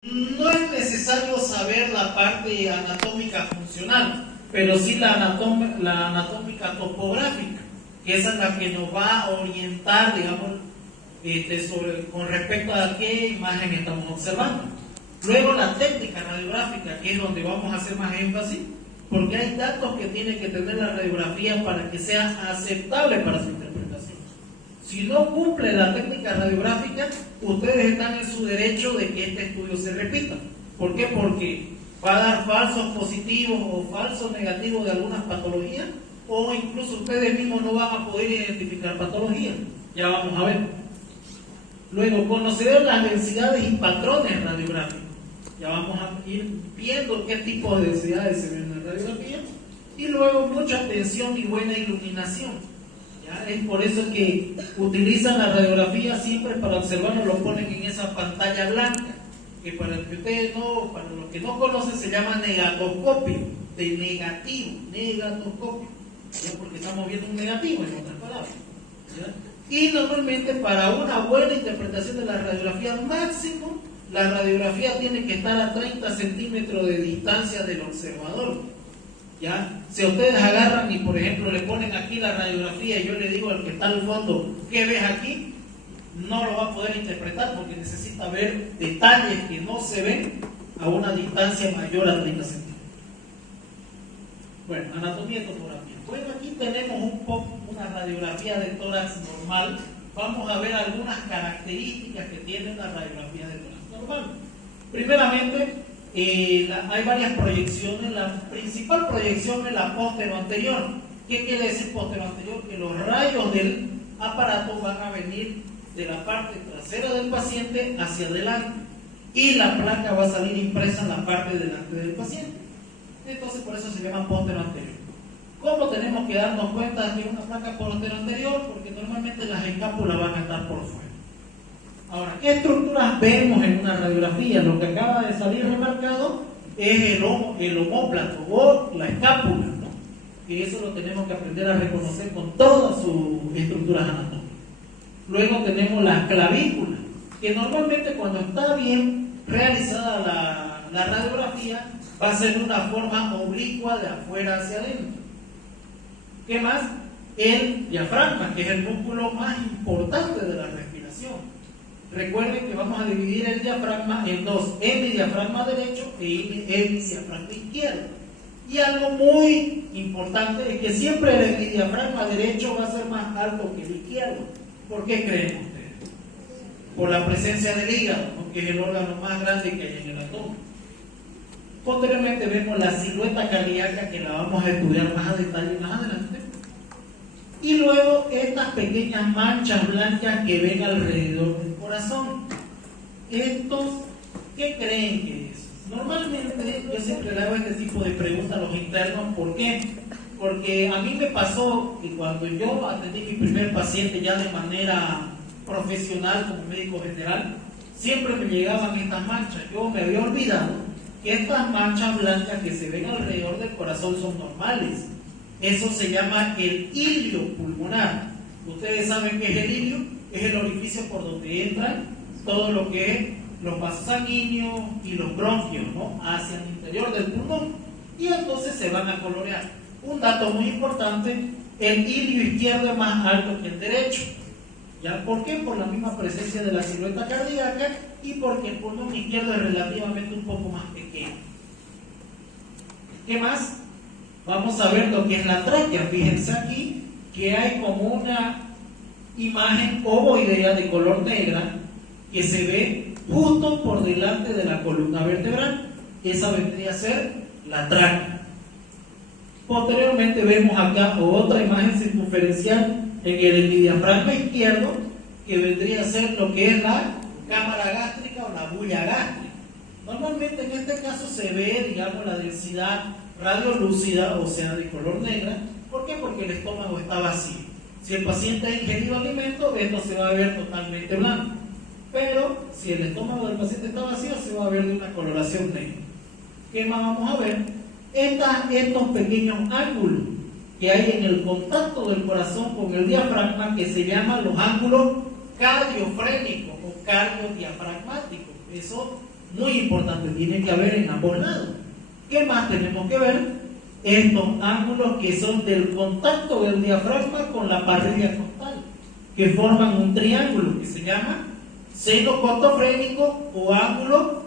No es necesario saber la parte anatómica funcional, pero sí la anatómica topográfica, que esa es la que nos va a orientar, digamos, con respecto a qué imagen estamos observando. Luego la técnica radiográfica, que es donde vamos a hacer más énfasis, porque hay datos que tiene que tener la radiografía para que sea aceptable para su interpretación. Si no cumple la técnica radiográfica, ustedes están en su derecho de que este estudio se repita. ¿Por qué? Porque va a dar falsos positivos o falsos negativos de algunas patologías, o incluso ustedes mismos no van a poder identificar patologías. Ya vamos a ver. Luego, conocer las densidades y patrones radiográficos. Ya vamos a ir viendo qué tipo de densidades se ven en la radiografía. Y luego, mucha atención y buena iluminación. ¿Ya? Es por eso que utilizan la radiografía siempre para observarlo, lo ponen en esa pantalla blanca, que para los que no conocen se llama negatoscopio, de negativo, negatoscopio, ¿ya? Porque estamos viendo un negativo, en otras palabras, ¿ya? Y normalmente para una buena interpretación de la radiografía máximo, la radiografía tiene que estar a 30 centímetros de distancia del observador. ¿Ya? Si ustedes agarran y por ejemplo le ponen aquí la radiografía y yo le digo al que está al fondo, ¿qué ves aquí? No lo va a poder interpretar porque necesita ver detalles que no se ven a una distancia mayor a 30 centímetros. Bueno, anatomía y topografía. Bueno, aquí tenemos una radiografía de tórax normal. Vamos a ver algunas características que tiene la radiografía de tórax normal. Primeramente, hay varias proyecciones. La principal proyección es la póstero-anterior. ¿Qué quiere decir póstero-anterior? Que los rayos del aparato van a venir de la parte trasera del paciente hacia adelante y la placa va a salir impresa en la parte delante del paciente. Entonces por eso se llama póstero-anterior. ¿Cómo tenemos que darnos cuenta de una placa póstero-anterior? Porque normalmente las escápulas van a estar por fuera. Ahora, ¿qué estructuras vemos en una radiografía? Lo que acaba de salir remarcado es el omóplato o la escápula, ¿no? Y eso lo tenemos que aprender a reconocer con todas sus estructuras anatómicas. Luego tenemos las clavículas, que normalmente cuando está bien realizada la radiografía va a ser de una forma oblicua de afuera hacia adentro. ¿Qué más? El diafragma, que es el músculo más importante de la respiración. Recuerden que vamos a dividir el diafragma en dos, hemidiafragma derecho e hemidiafragma izquierdo. Y algo muy importante es que siempre el hemidiafragma derecho va a ser más alto que el izquierdo. ¿Por qué creen ustedes? Por la presencia del hígado, ¿no? Que es el órgano más grande que hay en el abdomen. Posteriormente vemos la silueta cardíaca, que la vamos a estudiar más a detalle más adelante. Y luego estas pequeñas manchas blancas que ven alrededor del corazón. ¿Estos qué creen que es? Normalmente yo siempre le hago este tipo de preguntas a los internos. ¿Por qué? Porque a mí me pasó que cuando yo atendí mi primer paciente ya de manera profesional como médico general, siempre me llegaban estas manchas. Yo me había olvidado que estas manchas blancas que se ven alrededor del corazón son normales. Eso se llama el hilio pulmonar. Ustedes saben qué es el hilio, es el orificio por donde entran todo lo que es los vasos sanguíneos y los bronquios, ¿no? Hacia el interior del pulmón. Y entonces se van a colorear. Un dato muy importante, el hilio izquierdo es más alto que el derecho. ¿Ya? ¿Por qué? Por la misma presencia de la silueta cardíaca y porque el pulmón izquierdo es relativamente un poco más pequeño. ¿Qué más? Vamos a ver lo que es la tráquea. Fíjense aquí que hay como una imagen ovoidea de color negra que se ve justo por delante de la columna vertebral. Esa vendría a ser la tráquea. Posteriormente vemos acá otra imagen circunferencial en el diafragma izquierdo, que vendría a ser lo que es la cámara gástrica o la bulla gástrica. Normalmente en este caso se ve, digamos, la densidad radiolúcida, o sea, de color negra. ¿Por qué? Porque el estómago está vacío. Si el paciente ha ingerido alimento, esto se va a ver totalmente blanco. Pero si el estómago del paciente está vacío, se va a ver de una coloración negra. ¿Qué más vamos a ver? Estos pequeños ángulos que hay en el contacto del corazón con el diafragma, que se llaman los ángulos cardiofrénicos o cardiodiafragmáticos. Eso muy importante, tiene que haber en ambos lados. ¿Qué más tenemos que ver? Estos ángulos que son del contacto del diafragma con la parrilla costal, que forman un triángulo que se llama seno costofrénico o ángulo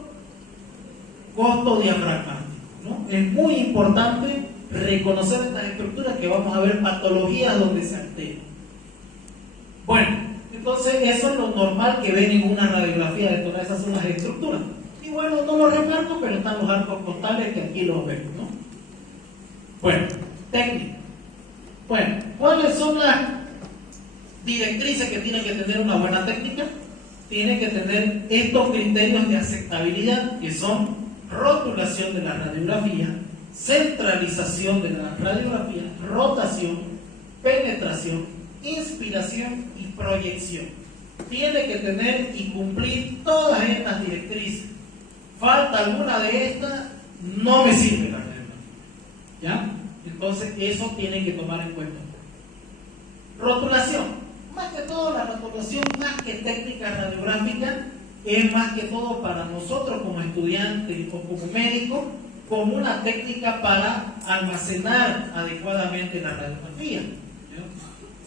costodiafragmático, ¿no? Es muy importante reconocer estas estructuras, que vamos a ver patologías donde se alteran. Bueno, entonces eso es lo normal que ven en una radiografía de todas esas son las estructuras. Y bueno, no lo remarco, pero están los arcos costales que aquí los vemos, ¿no? Bueno, técnica. Bueno, ¿cuáles son las directrices que tiene que tener una buena técnica? Tiene que tener estos criterios de aceptabilidad, que son rotulación de la radiografía, centralización de la radiografía, rotación, penetración, inspiración y proyección. Tiene que tener y cumplir todas estas directrices. Falta alguna de estas, no me sirve la radiografía, ¿ya? Entonces eso tienen que tomar en cuenta. Rotulación. Más que todo, la rotulación, más que técnica radiográfica, es más que todo para nosotros como estudiantes o como médicos, como una técnica para almacenar adecuadamente la radiografía.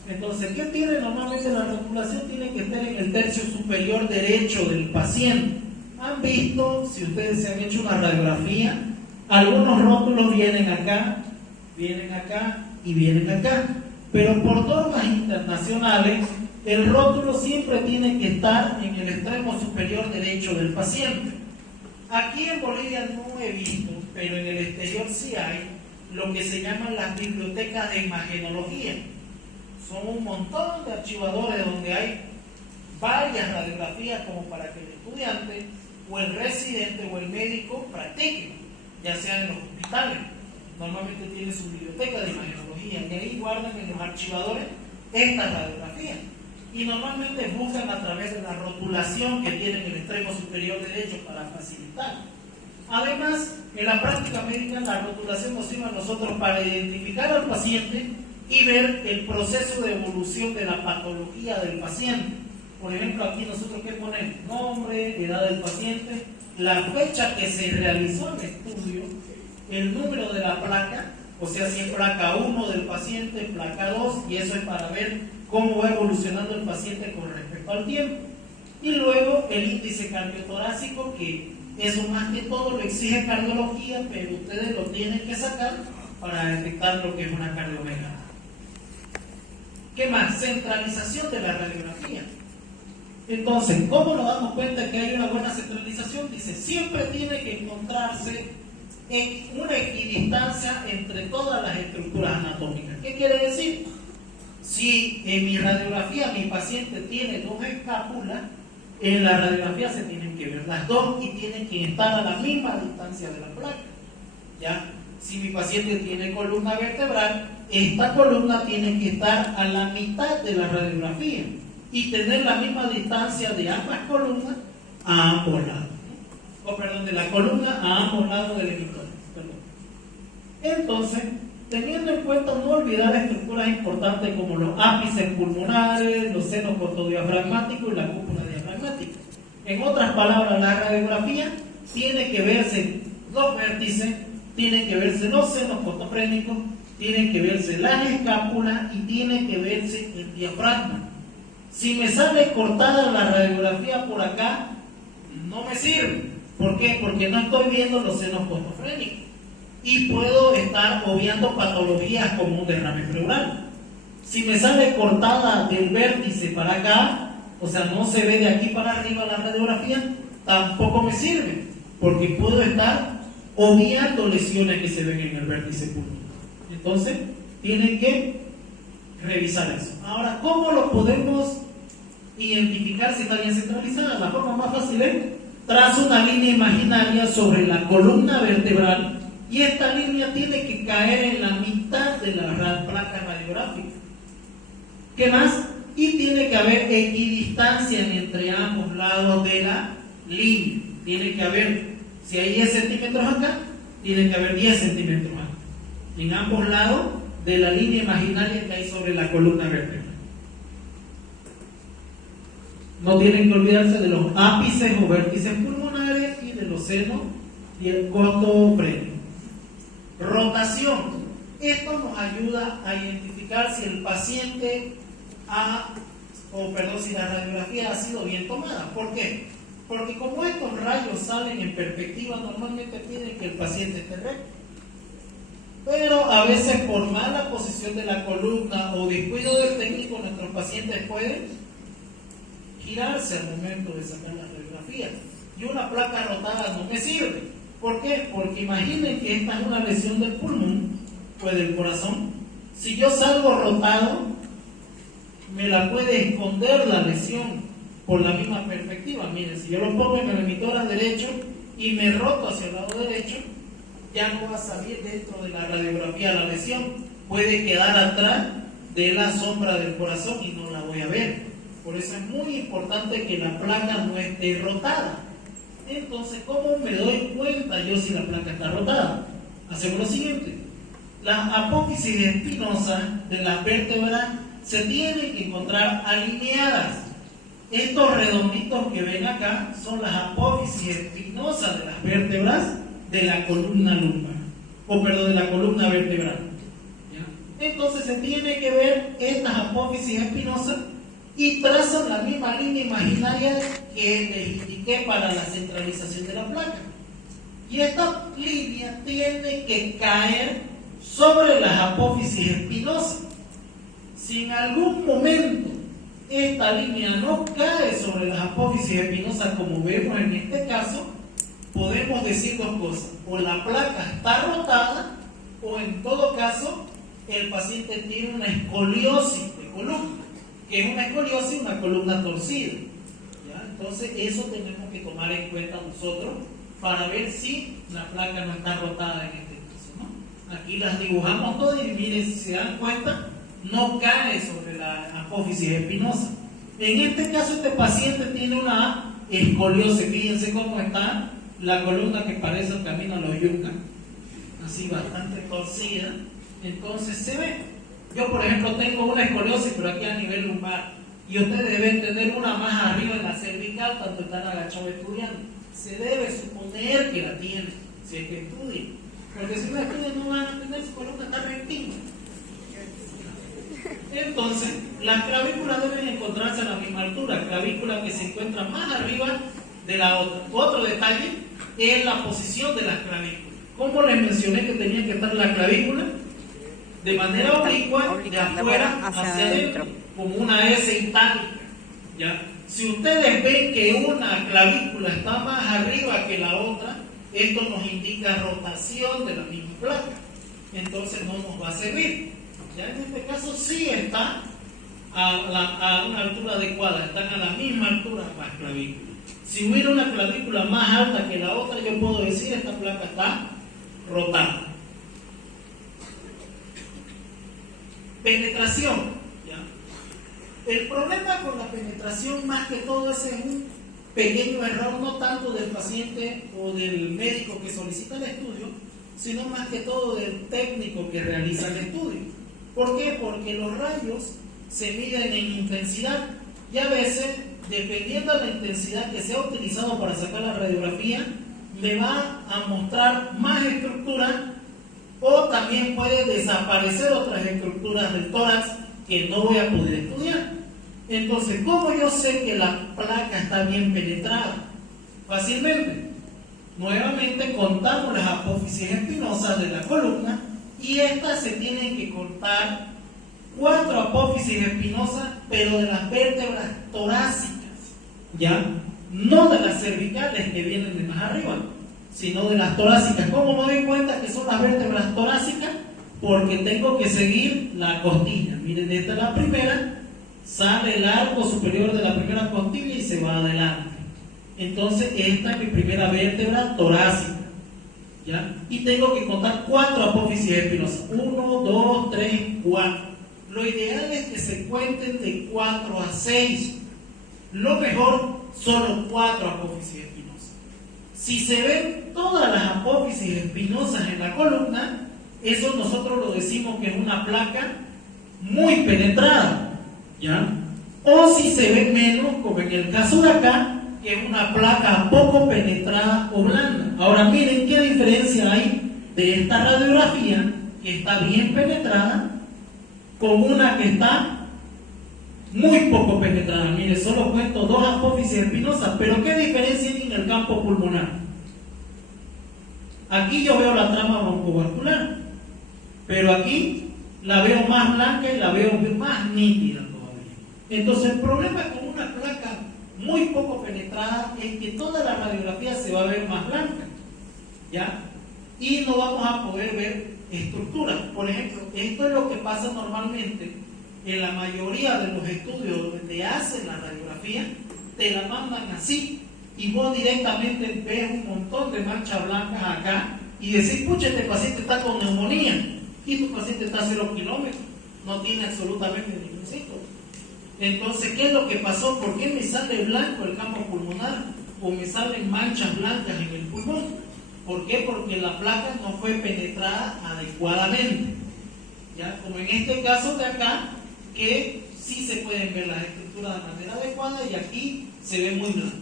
Entonces, ¿qué tiene normalmente la rotulación? Tiene que estar en el tercio superior derecho del paciente. Han visto, si ustedes se han hecho una radiografía, algunos rótulos vienen acá y vienen acá. Pero por normas internacionales, el rótulo siempre tiene que estar en el extremo superior derecho del paciente. Aquí en Bolivia no he visto, pero en el exterior sí hay lo que se llaman las bibliotecas de imagenología. Son un montón de archivadores donde hay varias radiografías como para que el estudiante o el residente o el médico practiquen, ya sea en los hospitales. Normalmente tienen su biblioteca de imagenología y ahí guardan en los archivadores estas radiografías. Y normalmente buscan a través de la rotulación que tiene en el extremo superior derecho para facilitar. Además, en la práctica médica, la rotulación nos sirve a nosotros para identificar al paciente y ver el proceso de evolución de la patología del paciente. Por ejemplo, aquí nosotros ¿qué ponemos? Nombre, edad del paciente, la fecha que se realizó el estudio, el número de la placa, o sea, si es placa 1 del paciente, placa 2, y eso es para ver cómo va evolucionando el paciente con respecto al tiempo. Y luego el índice cardiotorácico, que eso más que todo lo exige cardiología, pero ustedes lo tienen que sacar para detectar lo que es una cardiomegalia. ¿Qué más? Centralización de la radiografía. Entonces, ¿cómo nos damos cuenta que hay una buena centralización? Dice, siempre tiene que encontrarse en una equidistancia entre todas las estructuras anatómicas. ¿Qué quiere decir? Si en mi radiografía mi paciente tiene dos escápulas, en la radiografía se tienen que ver las dos y tienen que estar a la misma distancia de la placa. ¿Ya? Si mi paciente tiene columna vertebral, esta columna tiene que estar a la mitad de la radiografía y tener la misma distancia de ambas columnas a ambos lados. De la columna a ambos lados del emitorio. Entonces, teniendo en cuenta no olvidar estructuras importantes como los ápices pulmonares, los senos costodiafragmáticos y la cúpula diafragmática. En otras palabras, la radiografía tiene que verse los vértices, tienen que verse los senos costofrénicos, tienen que verse las escápulas y tiene que verse el diafragma. Si me sale cortada la radiografía por acá, no me sirve. ¿Por qué? Porque no estoy viendo los senos costofrénicos y puedo estar obviando patologías como un derrame pleural. Si me sale cortada del vértice para acá, o sea, no se ve de aquí para arriba la radiografía, tampoco me sirve, porque puedo estar obviando lesiones que se ven en el vértice pulmonar. Entonces, tienen que revisar eso. Ahora, ¿cómo lo podemos identificar si está bien centralizada? La forma más fácil es trazo una línea imaginaria sobre la columna vertebral y esta línea tiene que caer en la mitad de la placa radiográfica. ¿Qué más? Y tiene que haber equidistancia entre ambos lados de la línea. Tiene que haber, si hay 10 centímetros acá, tiene que haber 10 centímetros acá. En ambos lados de la línea imaginaria que hay sobre la columna vertebral. No tienen que olvidarse de los ápices o vértices pulmonares y de del océano y el costo premio. Rotación. Esto nos ayuda a identificar si el paciente si la radiografía ha sido bien tomada. ¿Por qué? Porque como estos rayos salen en perspectiva, normalmente piden que el paciente esté recto. Pero a veces por mala posición de la columna o descuido del técnico, nuestros pacientes pueden girarse al momento de sacar la radiografía. Y una placa rotada no me sirve. ¿Por qué? Porque imaginen que esta es una lesión del pulmón, pues del corazón. Si yo salgo rotado, me la puede esconder la lesión por la misma perspectiva. Miren, si yo lo pongo en el emitor derecho y me roto hacia el lado derecho, ya no va a salir dentro de la radiografía la lesión. Puede quedar atrás de la sombra del corazón y no la voy a ver. Por eso es muy importante que la placa no esté rotada. Entonces, ¿cómo me doy cuenta yo si la placa está rotada? Hacemos lo siguiente. Las apófisis espinosas de las vértebras se tienen que encontrar alineadas. Estos redonditos que ven acá son las apófisis espinosas de las vértebras de la columna lumbar, de la columna vertebral. ¿Ya? Entonces se tiene que ver estas apófisis espinosas y trazan la misma línea imaginaria que les indiqué para la centralización de la placa. Y esta línea tiene que caer sobre las apófisis espinosas. Si en algún momento esta línea no cae sobre las apófisis espinosas, como vemos en este caso, podemos decir dos cosas: o la placa está rotada, o en todo caso el paciente tiene una escoliosis de columna, que es una escoliosis, una columna torcida. ¿Ya? Entonces eso tenemos que tomar en cuenta nosotros para ver si la placa no está rotada en este caso, ¿no? Aquí las dibujamos todas y miren, si se dan cuenta, no cae sobre la apófisis espinosa. En este caso este paciente tiene una escoliosis. Fíjense cómo está la columna, que parece el camino a los yucas, así bastante torcida. Entonces se ve. Yo por ejemplo tengo una escoliosis, pero aquí a nivel lumbar, y ustedes deben tener una más arriba en la cervical, tanto están agachados estudiando. Se debe suponer que la tienen, si es que estudian, porque si no estudian no van a tener su columna tan rectina. Entonces, las clavículas deben encontrarse a la misma altura, clavícula que se encuentra más arriba de la otra. Otro detalle es la posición de las clavículas. Como les mencioné que tenía que estar la clavícula de manera oblicua, de afuera hacia adentro, como una S itálica. ¿Ya? Si ustedes ven que una clavícula está más arriba que la otra, esto nos indica rotación de la misma placa. Entonces no nos va a servir. Ya en este caso sí está a una altura adecuada, están a la misma altura las clavículas. Si hubiera una clavícula más alta que la otra, yo puedo decir esta placa está rotada. Penetración. ¿Ya? El problema con la penetración, más que todo, es un pequeño error, no tanto del paciente o del médico que solicita el estudio, sino más que todo del técnico que realiza el estudio. ¿Por qué? Porque los rayos se miden en intensidad y a veces, dependiendo de la intensidad que se ha utilizado para sacar la radiografía, me va a mostrar más estructuras, o también puede desaparecer otras estructuras del tórax que no voy a poder estudiar. Entonces, ¿cómo yo sé que la placa está bien penetrada? Fácilmente. Nuevamente contamos las apófisis espinosas de la columna, y estas se tienen que cortar 4 apófisis espinosas, pero de las vértebras torácicas, ¿ya? No de las cervicales que vienen de más arriba, sino de las torácicas. ¿Cómo me doy cuenta que son las vértebras torácicas? Porque tengo que seguir la costilla. Miren, esta es la primera, sale el arco superior de la primera costilla y se va adelante. Entonces esta es mi primera vértebra torácica. ¿Ya? Y tengo que contar 4 apófisis espinosas. 1, 2, 3, 4. Lo ideal es que se cuenten de 4 a 6. Lo mejor, solo 4 apófisis espinosas. Si se ven todas las apófisis espinosas en la columna, eso nosotros lo decimos que es una placa muy penetrada. ¿Ya? O si se ven menos, como en el caso de acá, que es una placa poco penetrada o blanda. Ahora miren qué diferencia hay de esta radiografía que está bien penetrada con una que está muy poco penetrada. Miren, solo cuento 2 apófisis espinosas, pero ¿qué diferencia hay en el campo pulmonar? Aquí yo veo la trama broncovascular, pero aquí la veo más blanca y la veo más nítida todavía. Entonces el problema con una placa muy poco penetrada es que toda la radiografía se va a ver más blanca, ¿ya? Y no vamos a poder ver estructuras. Por ejemplo, esto es lo que pasa normalmente en la mayoría de los estudios donde hacen la radiografía, te la mandan así y vos directamente ves un montón de manchas blancas acá y decís, pucha, este paciente está con neumonía y tu paciente está a 0 kilómetros, no tiene absolutamente ningún síntoma. Entonces, ¿qué es lo que pasó? ¿Por qué me sale blanco el campo pulmonar o me salen manchas blancas en el pulmón? ¿Por qué? Porque la placa no fue penetrada adecuadamente, ¿ya? Como en este caso de acá, que sí se pueden ver las estructuras de manera adecuada y aquí se ve muy blanco.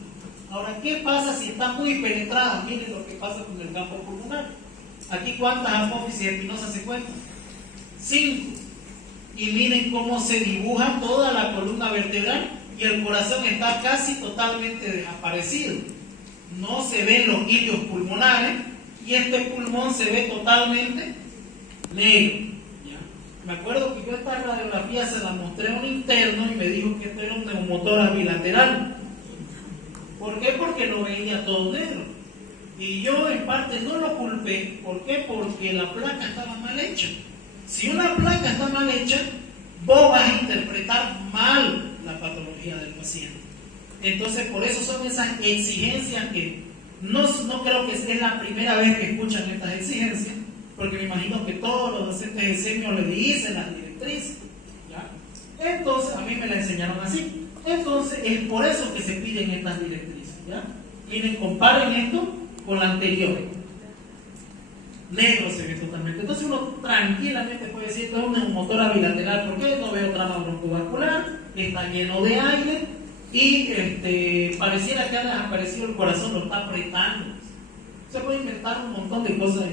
Ahora, ¿qué pasa si está muy penetrada? Miren lo que pasa con el campo pulmonar. Aquí, ¿cuántas apófisis espinosas se cuentan? 5. Y miren cómo se dibuja toda la columna vertebral y el corazón está casi totalmente desaparecido. No se ven los hillos pulmonares y este pulmón se ve totalmente negro. ¿Ya? Me acuerdo que yo esta radiografía se la mostré a un interno y me dijo que esto era un neumotórax bilateral. ¿Por qué? Porque lo veía todo negro. Y yo en parte no lo culpé. ¿Por qué? Porque la placa estaba mal hecha. Si una placa está mal hecha, vos vas a interpretar mal la patología del paciente. Entonces, por eso son esas exigencias que no creo que es la primera vez que escuchan estas exigencias, porque me imagino que todos los docentes de semio le dicen las directrices, ¿ya? Entonces, a mí me la enseñaron así. Entonces, es por eso que se piden estas directrices, ¿ya? Miren, comparen esto con la anterior. Negro se ve totalmente. Entonces uno tranquilamente puede decir que es una neumotórax bilateral. ¿Por qué? No veo trama broncovascular, está lleno de aire y pareciera que ha desaparecido el corazón, lo está apretando. Se puede inventar un montón de cosas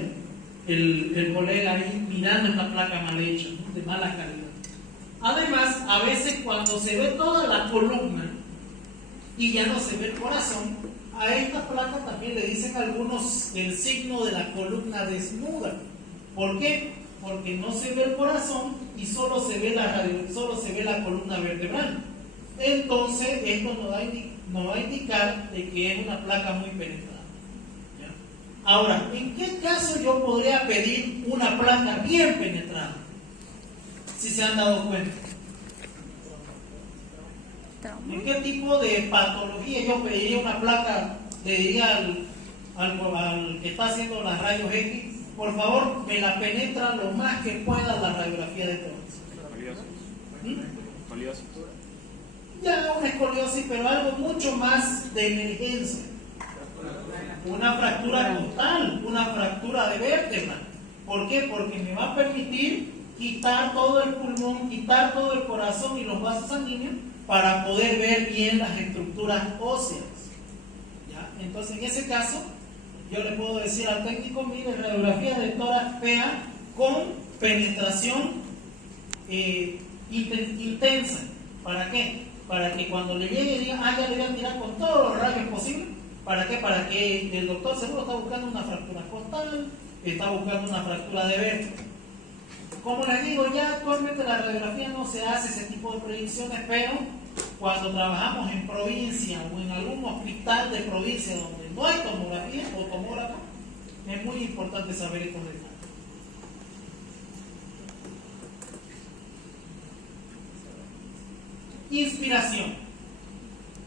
el colega ahí mirando esta placa mal hecha, ¿no? De mala calidad. Además, a veces cuando se ve toda la columna y ya no se ve el corazón, a esta placa también le dicen algunos el signo de la columna desnuda. ¿Por qué? Porque no se ve el corazón y solo se ve la columna vertebral. Entonces, esto nos va a indicar de que es una placa muy penetrada. ¿Ya? Ahora, ¿en qué caso yo podría pedir una placa bien penetrada? Si se han dado cuenta. ¿En qué tipo de patología yo pediría una placa? Le diría al que está haciendo las rayos X, por favor, me la penetra lo más que pueda la radiografía de tórax. ¿Escoliosis? Ya una escoliosis, pero algo mucho más de emergencia. Una fractura costal, una fractura de vértebra. ¿Por qué? Porque me va a permitir quitar todo el pulmón, quitar todo el corazón y los vasos sanguíneos para poder ver bien las estructuras óseas. ¿Ya? Entonces, en ese caso, yo le puedo decir al técnico, mire, radiografía de tórax PEA con penetración intensa. ¿Para qué? Para que cuando le llegue diga, ya le voy a tirar con todos los rayos posibles. ¿Para qué? Para que el doctor seguro está buscando una fractura costal, está buscando una fractura de vértebra. Como les digo, ya actualmente la radiografía no se hace ese tipo de predicciones, pero cuando trabajamos en provincia o en algún hospital de provincia donde no hay tomografía o tomógrafo, es muy importante saber estos detalles. Inspiración.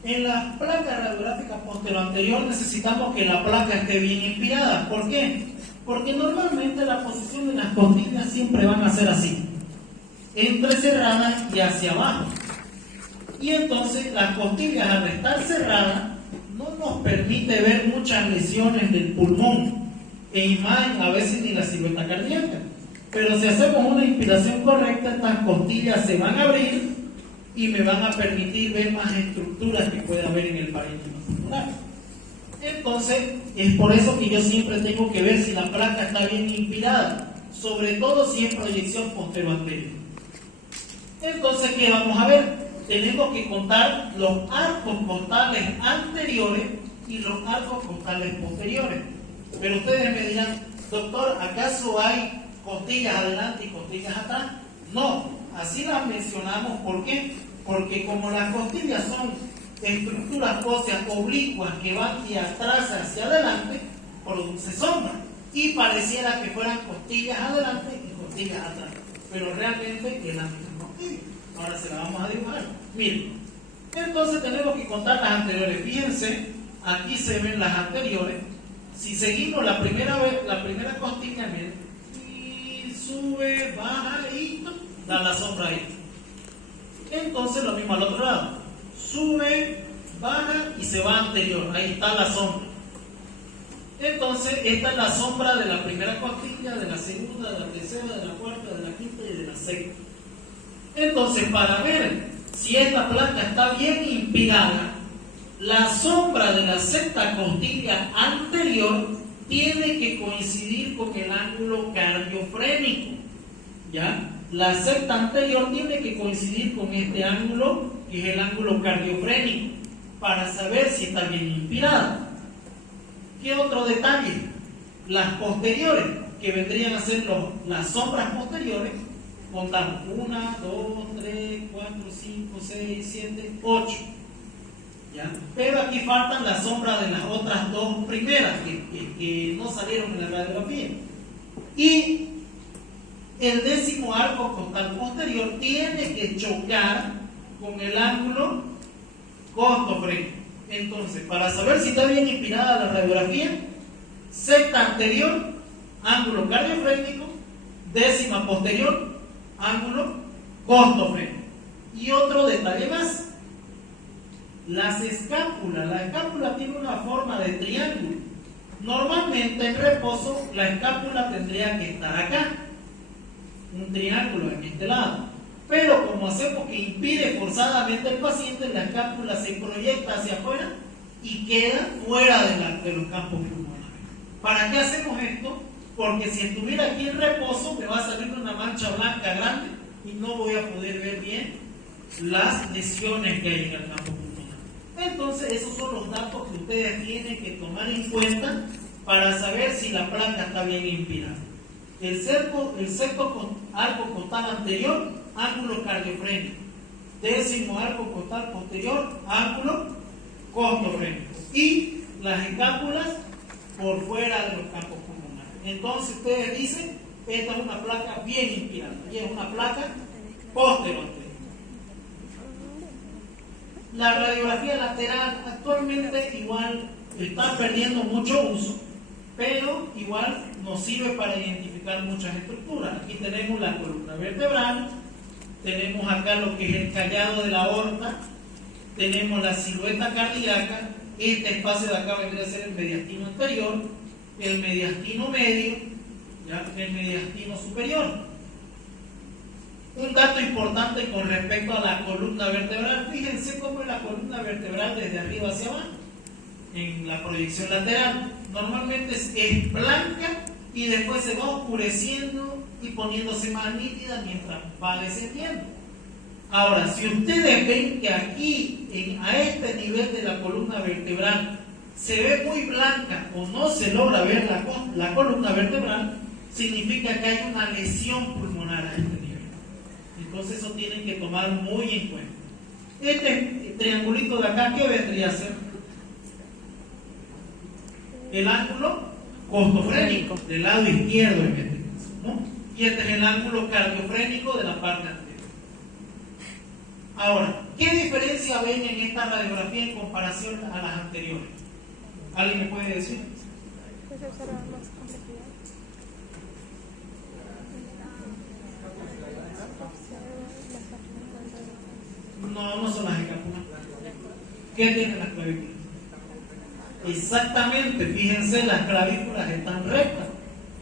En la placa radiográfica posterior necesitamos que la placa esté bien inspirada. ¿Por qué? Porque normalmente la posición de las costillas siempre van a ser así, entrecerradas y hacia abajo. Y entonces las costillas, al estar cerradas, no nos permite ver muchas lesiones del pulmón e más a veces ni la silueta cardíaca. Pero si hacemos una inspiración correcta, estas costillas se van a abrir y me van a permitir ver más estructuras que puede haber en el parénquima celular. Entonces, es por eso que yo siempre tengo que ver si la placa está bien inspirada, sobre todo si es proyección postero-anterior. Entonces, ¿qué vamos a ver? Tenemos que contar los arcos costales anteriores y los arcos costales posteriores. Pero ustedes me dirán, doctor, ¿acaso hay costillas adelante y costillas atrás? No, así las mencionamos. ¿Por qué? Porque como las costillas son estructuras óseas oblicuas que van de atrás hacia adelante, produce sombra. Y pareciera que fueran costillas adelante y costillas atrás. Pero realmente es la misma costilla. Ahora se la vamos a dibujar. Miren, entonces tenemos que contar las anteriores. Fíjense, aquí se ven las anteriores. Si seguimos la primera costilla, miren, y sube, baja y da la sombra ahí. Entonces lo mismo al otro lado. Sube, baja y se va anterior. Ahí está la sombra. Entonces, esta es la sombra de la primera costilla, de la segunda, de la tercera, de la cuarta, de la quinta y de la sexta. Entonces, para ver si esta placa está bien inspirada, la sombra de la sexta costilla anterior tiene que coincidir con el ángulo cardiofrénico. ¿Ya? La sexta anterior tiene que coincidir con este ángulo, que es el ángulo cardiofrénico, para saber si está bien inspirada. ¿Qué otro detalle? Las posteriores, que vendrían a ser las sombras posteriores, contamos 1, 2, 3, 4, 5, 6, 7, 8. ¿Ya? Pero aquí faltan las sombras de las otras dos primeras que no salieron en la radiografía. Y el décimo arco costal posterior tiene que chocar con el ángulo costofrénico. Entonces, para saber si está bien inspirada la radiografía, sexta anterior, ángulo cardiofrénico, décima posterior, ángulo costofrénico. Y otro detalle más, las escápulas. La escápula tiene una forma de triángulo. Normalmente en reposo la escápula tendría que estar acá, un triángulo en este lado. Pero como hacemos que impide forzadamente al paciente, la escápula se proyecta hacia afuera y queda fuera de los campos pulmonares. ¿Para qué hacemos esto? Porque si estuviera aquí en reposo me va a salir una mancha blanca grande y no voy a poder ver bien las lesiones que hay en el campo pulmonar. Entonces esos son los datos que ustedes tienen que tomar en cuenta para saber si la placa está bien inspirada. El sexto arco costal anterior, ángulo cardiofrénico. Décimo arco costal posterior, ángulo costofrénico. Y las escápulas por fuera de los campos pulmonares. Entonces ustedes dicen, esta es una placa bien inspirada y es una placa postero-anterior. La radiografía lateral actualmente igual está perdiendo mucho uso, pero igual nos sirve para identificar muchas estructuras. Aquí tenemos la columna vertebral, tenemos acá lo que es el callado de la aorta, tenemos la silueta cardíaca, este espacio de acá vendría a ser el mediastino anterior, el mediastino medio, ¿ya? El mediastino superior. Un dato importante con respecto a la columna vertebral, fíjense cómo es la columna vertebral desde arriba hacia abajo, en la proyección lateral. Normalmente es blanca y después se va oscureciendo y poniéndose más nítida mientras va descendiendo. Ahora, si ustedes ven que aquí, a este nivel de la columna vertebral, se ve muy blanca o no se logra ver la columna vertebral, significa que hay una lesión pulmonar a este nivel. Entonces eso tienen que tomar muy en cuenta. Este triangulito de acá, ¿qué vendría a ser? El ángulo costofrénico del lado izquierdo en este caso, ¿no? Y este es el ángulo cardiofrénico de la parte anterior. Ahora, ¿qué diferencia ven en esta radiografía en comparación a las anteriores? ¿Alguien me puede decir? Pues observar más complejidad. No son las escápulas. ¿Qué tienen las clavículas? Exactamente, fíjense, las clavículas están rectas.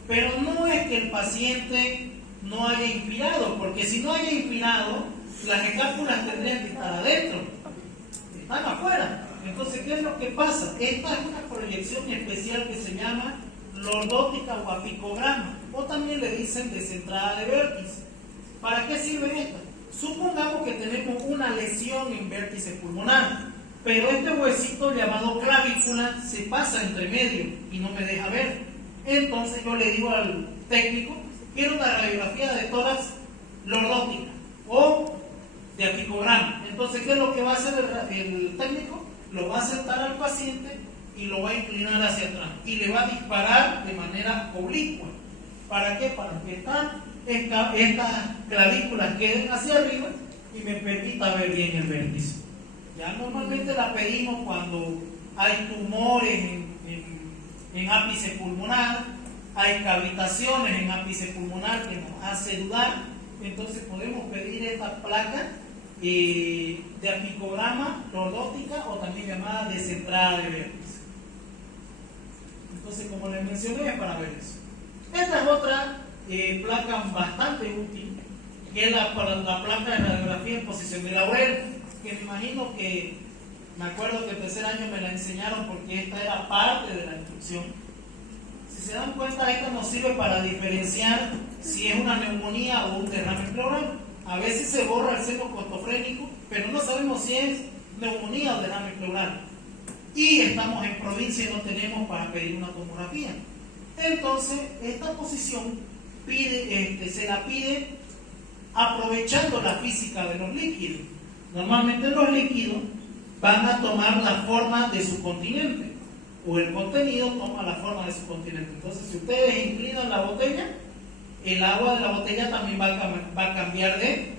Pero no es que el paciente no haya inspirado, porque si no haya inspirado, Las escápulas tendrían que estar adentro, están afuera. Entonces, ¿qué es lo que pasa? Esta es una proyección especial que se llama lordótica o apicograma, o también le dicen descentrada de vértice. ¿Para qué sirve esto? Supongamos que tenemos una lesión en vértice pulmonar, pero este huesito llamado clavícula se pasa entre medio y no me deja ver. Entonces yo le digo al técnico, quiero una radiografía de tórax lordótica o de apicograma. Entonces, ¿qué es lo que va a hacer el técnico? Lo va a sentar al paciente y lo va a inclinar hacia atrás y le va a disparar de manera oblicua. ¿Para qué? Para que estas clavículas queden hacia arriba y me permita ver bien el vértice. Ya normalmente la pedimos cuando hay tumores en ápice pulmonar, hay cavitaciones en ápice pulmonar que nos hace dudar. Entonces podemos pedir esta placa de apicograma lordótica o también llamada descentrada de vértice. Entonces, como les mencioné, es para ver eso. Esta es otra placa bastante útil, que es la placa de radiografía en posición de laurel, que me imagino que, me acuerdo que el tercer año me la enseñaron porque esta era parte de la instrucción. Si se dan cuenta, esta nos sirve para diferenciar si es una neumonía o un derrame pleural. A veces se borra el seno costofrénico, pero no sabemos si es neumonía o derrame pleural. Y estamos en provincia y no tenemos para pedir una tomografía. Entonces, esta posición se la pide aprovechando la física de los líquidos. Normalmente los líquidos van a tomar la forma de su continente, o el contenido toma la forma de su continente. Entonces, si ustedes inclinan la botella, el agua de la botella también va a cambiar de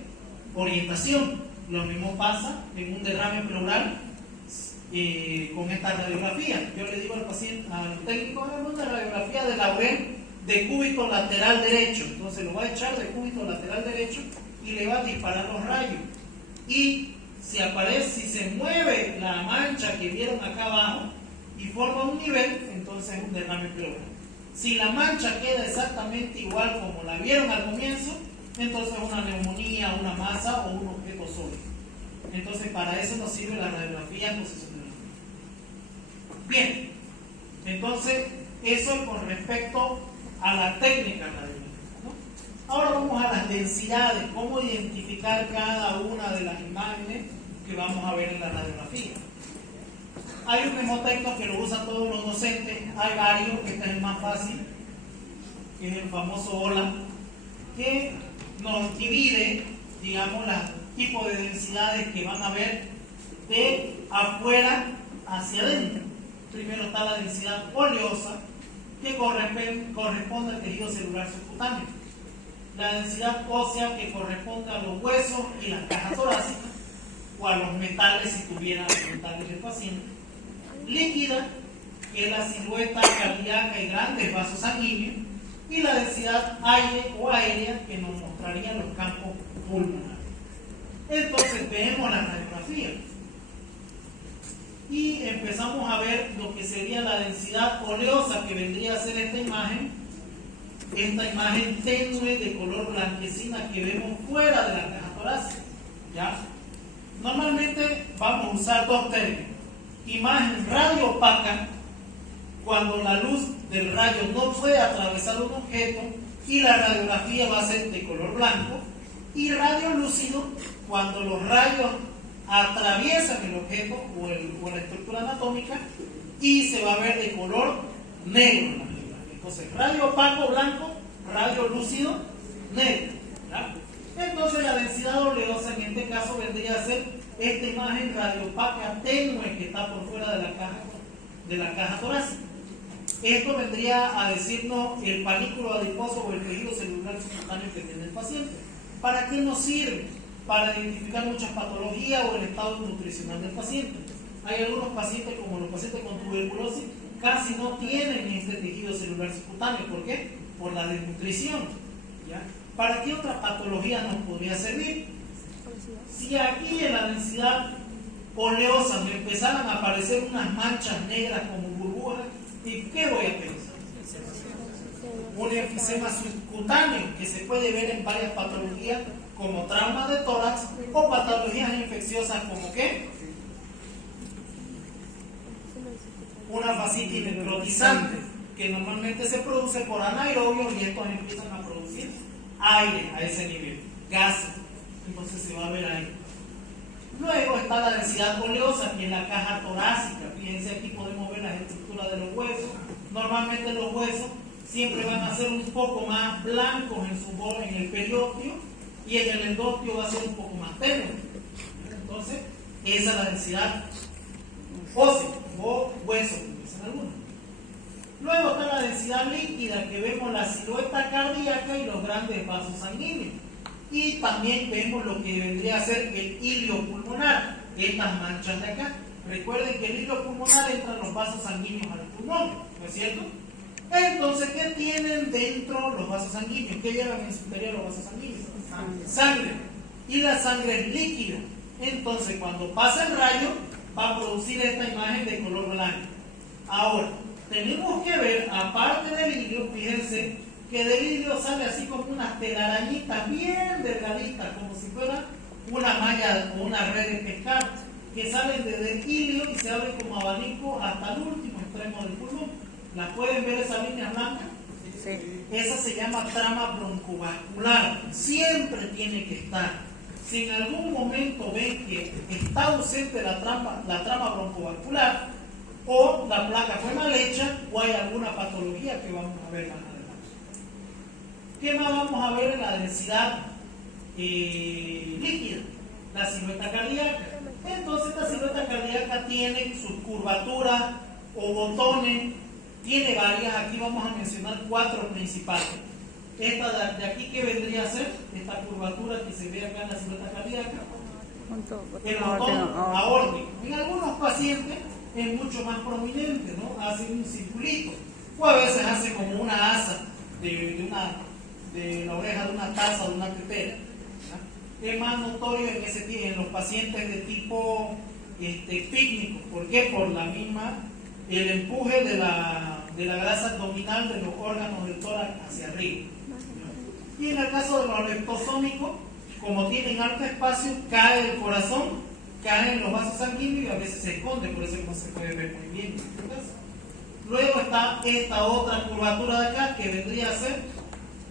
orientación. Lo mismo pasa en un derrame pleural con esta radiografía. Yo le digo al paciente, al técnico, hágame una radiografía de laurel de cúbito lateral derecho. Entonces lo va a echar de cúbito lateral derecho y le va a disparar los rayos. Y si se mueve la mancha que vieron acá abajo y forma un nivel, entonces es un derrame pleural. Si la mancha queda exactamente igual como la vieron al comienzo, entonces es una neumonía, una masa o un objeto sólido. Entonces, para eso nos sirve la radiografía en posición de laurel. Bien, entonces eso es con respecto a la técnica radiográfica, ¿no? Ahora vamos a las densidades, cómo identificar cada una de las imágenes que vamos a ver en la radiografía. Hay un mnemotecno que lo usan todos los docentes, hay varios, este es el más fácil, que es el famoso OLA, que nos divide, digamos, los tipos de densidades que van a ver de afuera hacia adentro. Primero está la densidad oleosa, que corresponde al tejido celular subcutáneo. La densidad ósea, que corresponde a los huesos y las cajas torácicas, o a los metales si tuviera los metales del paciente. Líquida, que es la silueta cardíaca y grandes vasos sanguíneos, y la densidad aire o aérea, que nos mostraría los campos pulmonares. Entonces vemos la radiografía y empezamos a ver lo que sería la densidad oleosa, que vendría a ser esta imagen tenue de color blanquecina que vemos fuera de la caja torácica, ¿ya? Normalmente vamos a usar dos términos: imagen radio opaca, cuando la luz del rayo no puede atravesar un objeto y la radiografía va a ser de color blanco, y radio lúcido, cuando los rayos atraviesan el objeto o la estructura anatómica y se va a ver de color negro. Entonces, radio opaco blanco, radio lúcido negro, ¿ya? Entonces la densidad oleosa en este caso vendría a ser esta imagen radio opaca tenue que está por fuera de la caja torácica. Esto vendría a decirnos el panículo adiposo o el tejido celular subcutáneo que tiene el paciente. ¿Para qué nos sirve? Para identificar muchas patologías o el estado nutricional del paciente. Hay algunos pacientes, como los pacientes con tuberculosis, casi no tienen este tejido celular subcutáneo. ¿Por qué? Por la desnutrición, ¿ya? ¿Para qué otra patología nos podría servir? Si aquí en la densidad oleosa me empezaran a aparecer unas manchas negras como burbujas, ¿y qué voy a pensar? Un enfisema subcutáneo que se puede ver en varias patologías como trauma de tórax o patologías infecciosas como ¿qué? Una fascitis necrotizante, que normalmente se produce por anaerobios y estos empiezan a producir aire a ese nivel, gases, entonces se va a ver ahí. Luego está la densidad oleosa, que es la caja torácica. Fíjense, aquí podemos ver las estructuras de los huesos. Normalmente los huesos siempre van a ser un poco más blancos en su borde, en el periósteo, y en el endostio va a ser un poco más tenue. Entonces, esa es la densidad ósea o hueso, como dicen algunos. Luego está la densidad líquida, que vemos la silueta cardíaca y los grandes vasos sanguíneos. Y también vemos lo que vendría a ser el hilio pulmonar, estas manchas de acá. Recuerden que el hilio pulmonar entra en los vasos sanguíneos al pulmón, ¿no es cierto? Entonces, ¿qué tienen dentro los vasos sanguíneos? ¿Qué llevan en su interior los vasos sanguíneos? Sangre. Y la sangre es líquida. Entonces, cuando pasa el rayo, va a producir esta imagen de color blanco. Ahora, tenemos que ver, aparte del hilio, fíjense, que del hilio sale así como unas telarañitas bien delgaditas, como si fuera una malla o una red de pescar, que salen desde el hilio y se abren como abanico hasta el último extremo del pulmón. ¿Las pueden ver esas líneas blancas? Sí. Esa se llama trama broncovascular. Siempre tiene que estar. Si en algún momento ven que está ausente la trama broncovascular, o la placa fue mal hecha, o hay alguna patología que vamos a ver más adelante. ¿Qué más vamos a ver en la densidad líquida? La silueta cardíaca. Entonces, esta silueta cardíaca tiene sus curvaturas o botones, tiene varias. Aquí vamos a mencionar 4 principales. Esta de aquí, ¿qué vendría a ser? Esta curvatura que se ve acá en la silueta cardíaca. El botón aórtico. En algunos pacientes es mucho más prominente, ¿no? Hace un circulito, o a veces hace como una asa de la oreja de una taza o de una tetera. Es más notorio en los pacientes de tipo pícnico. ¿Por qué? Por el empuje de la grasa abdominal de los órganos del tórax hacia arriba. Y en el caso de los leptosómicos, como tienen alto espacio, cae el corazón, caen los vasos sanguíneos y a veces se esconde, por eso no se puede ver muy bien. Luego está esta otra curvatura de acá, que vendría a ser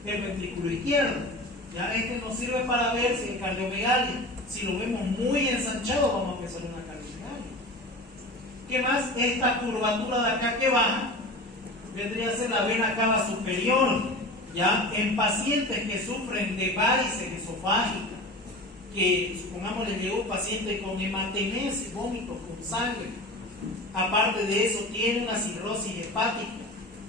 el ventrículo izquierdo. Ya nos sirve para ver si el cardiomegalia, si lo vemos muy ensanchado, vamos a pensar en una cardiomegalia. ¿Qué más? Esta curvatura de acá que baja vendría a ser la vena cava superior. Ya en pacientes que sufren de varices esofágicas, que supongamos le llegó un paciente con hematemesis, vómitos con sangre, aparte de eso tiene una cirrosis hepática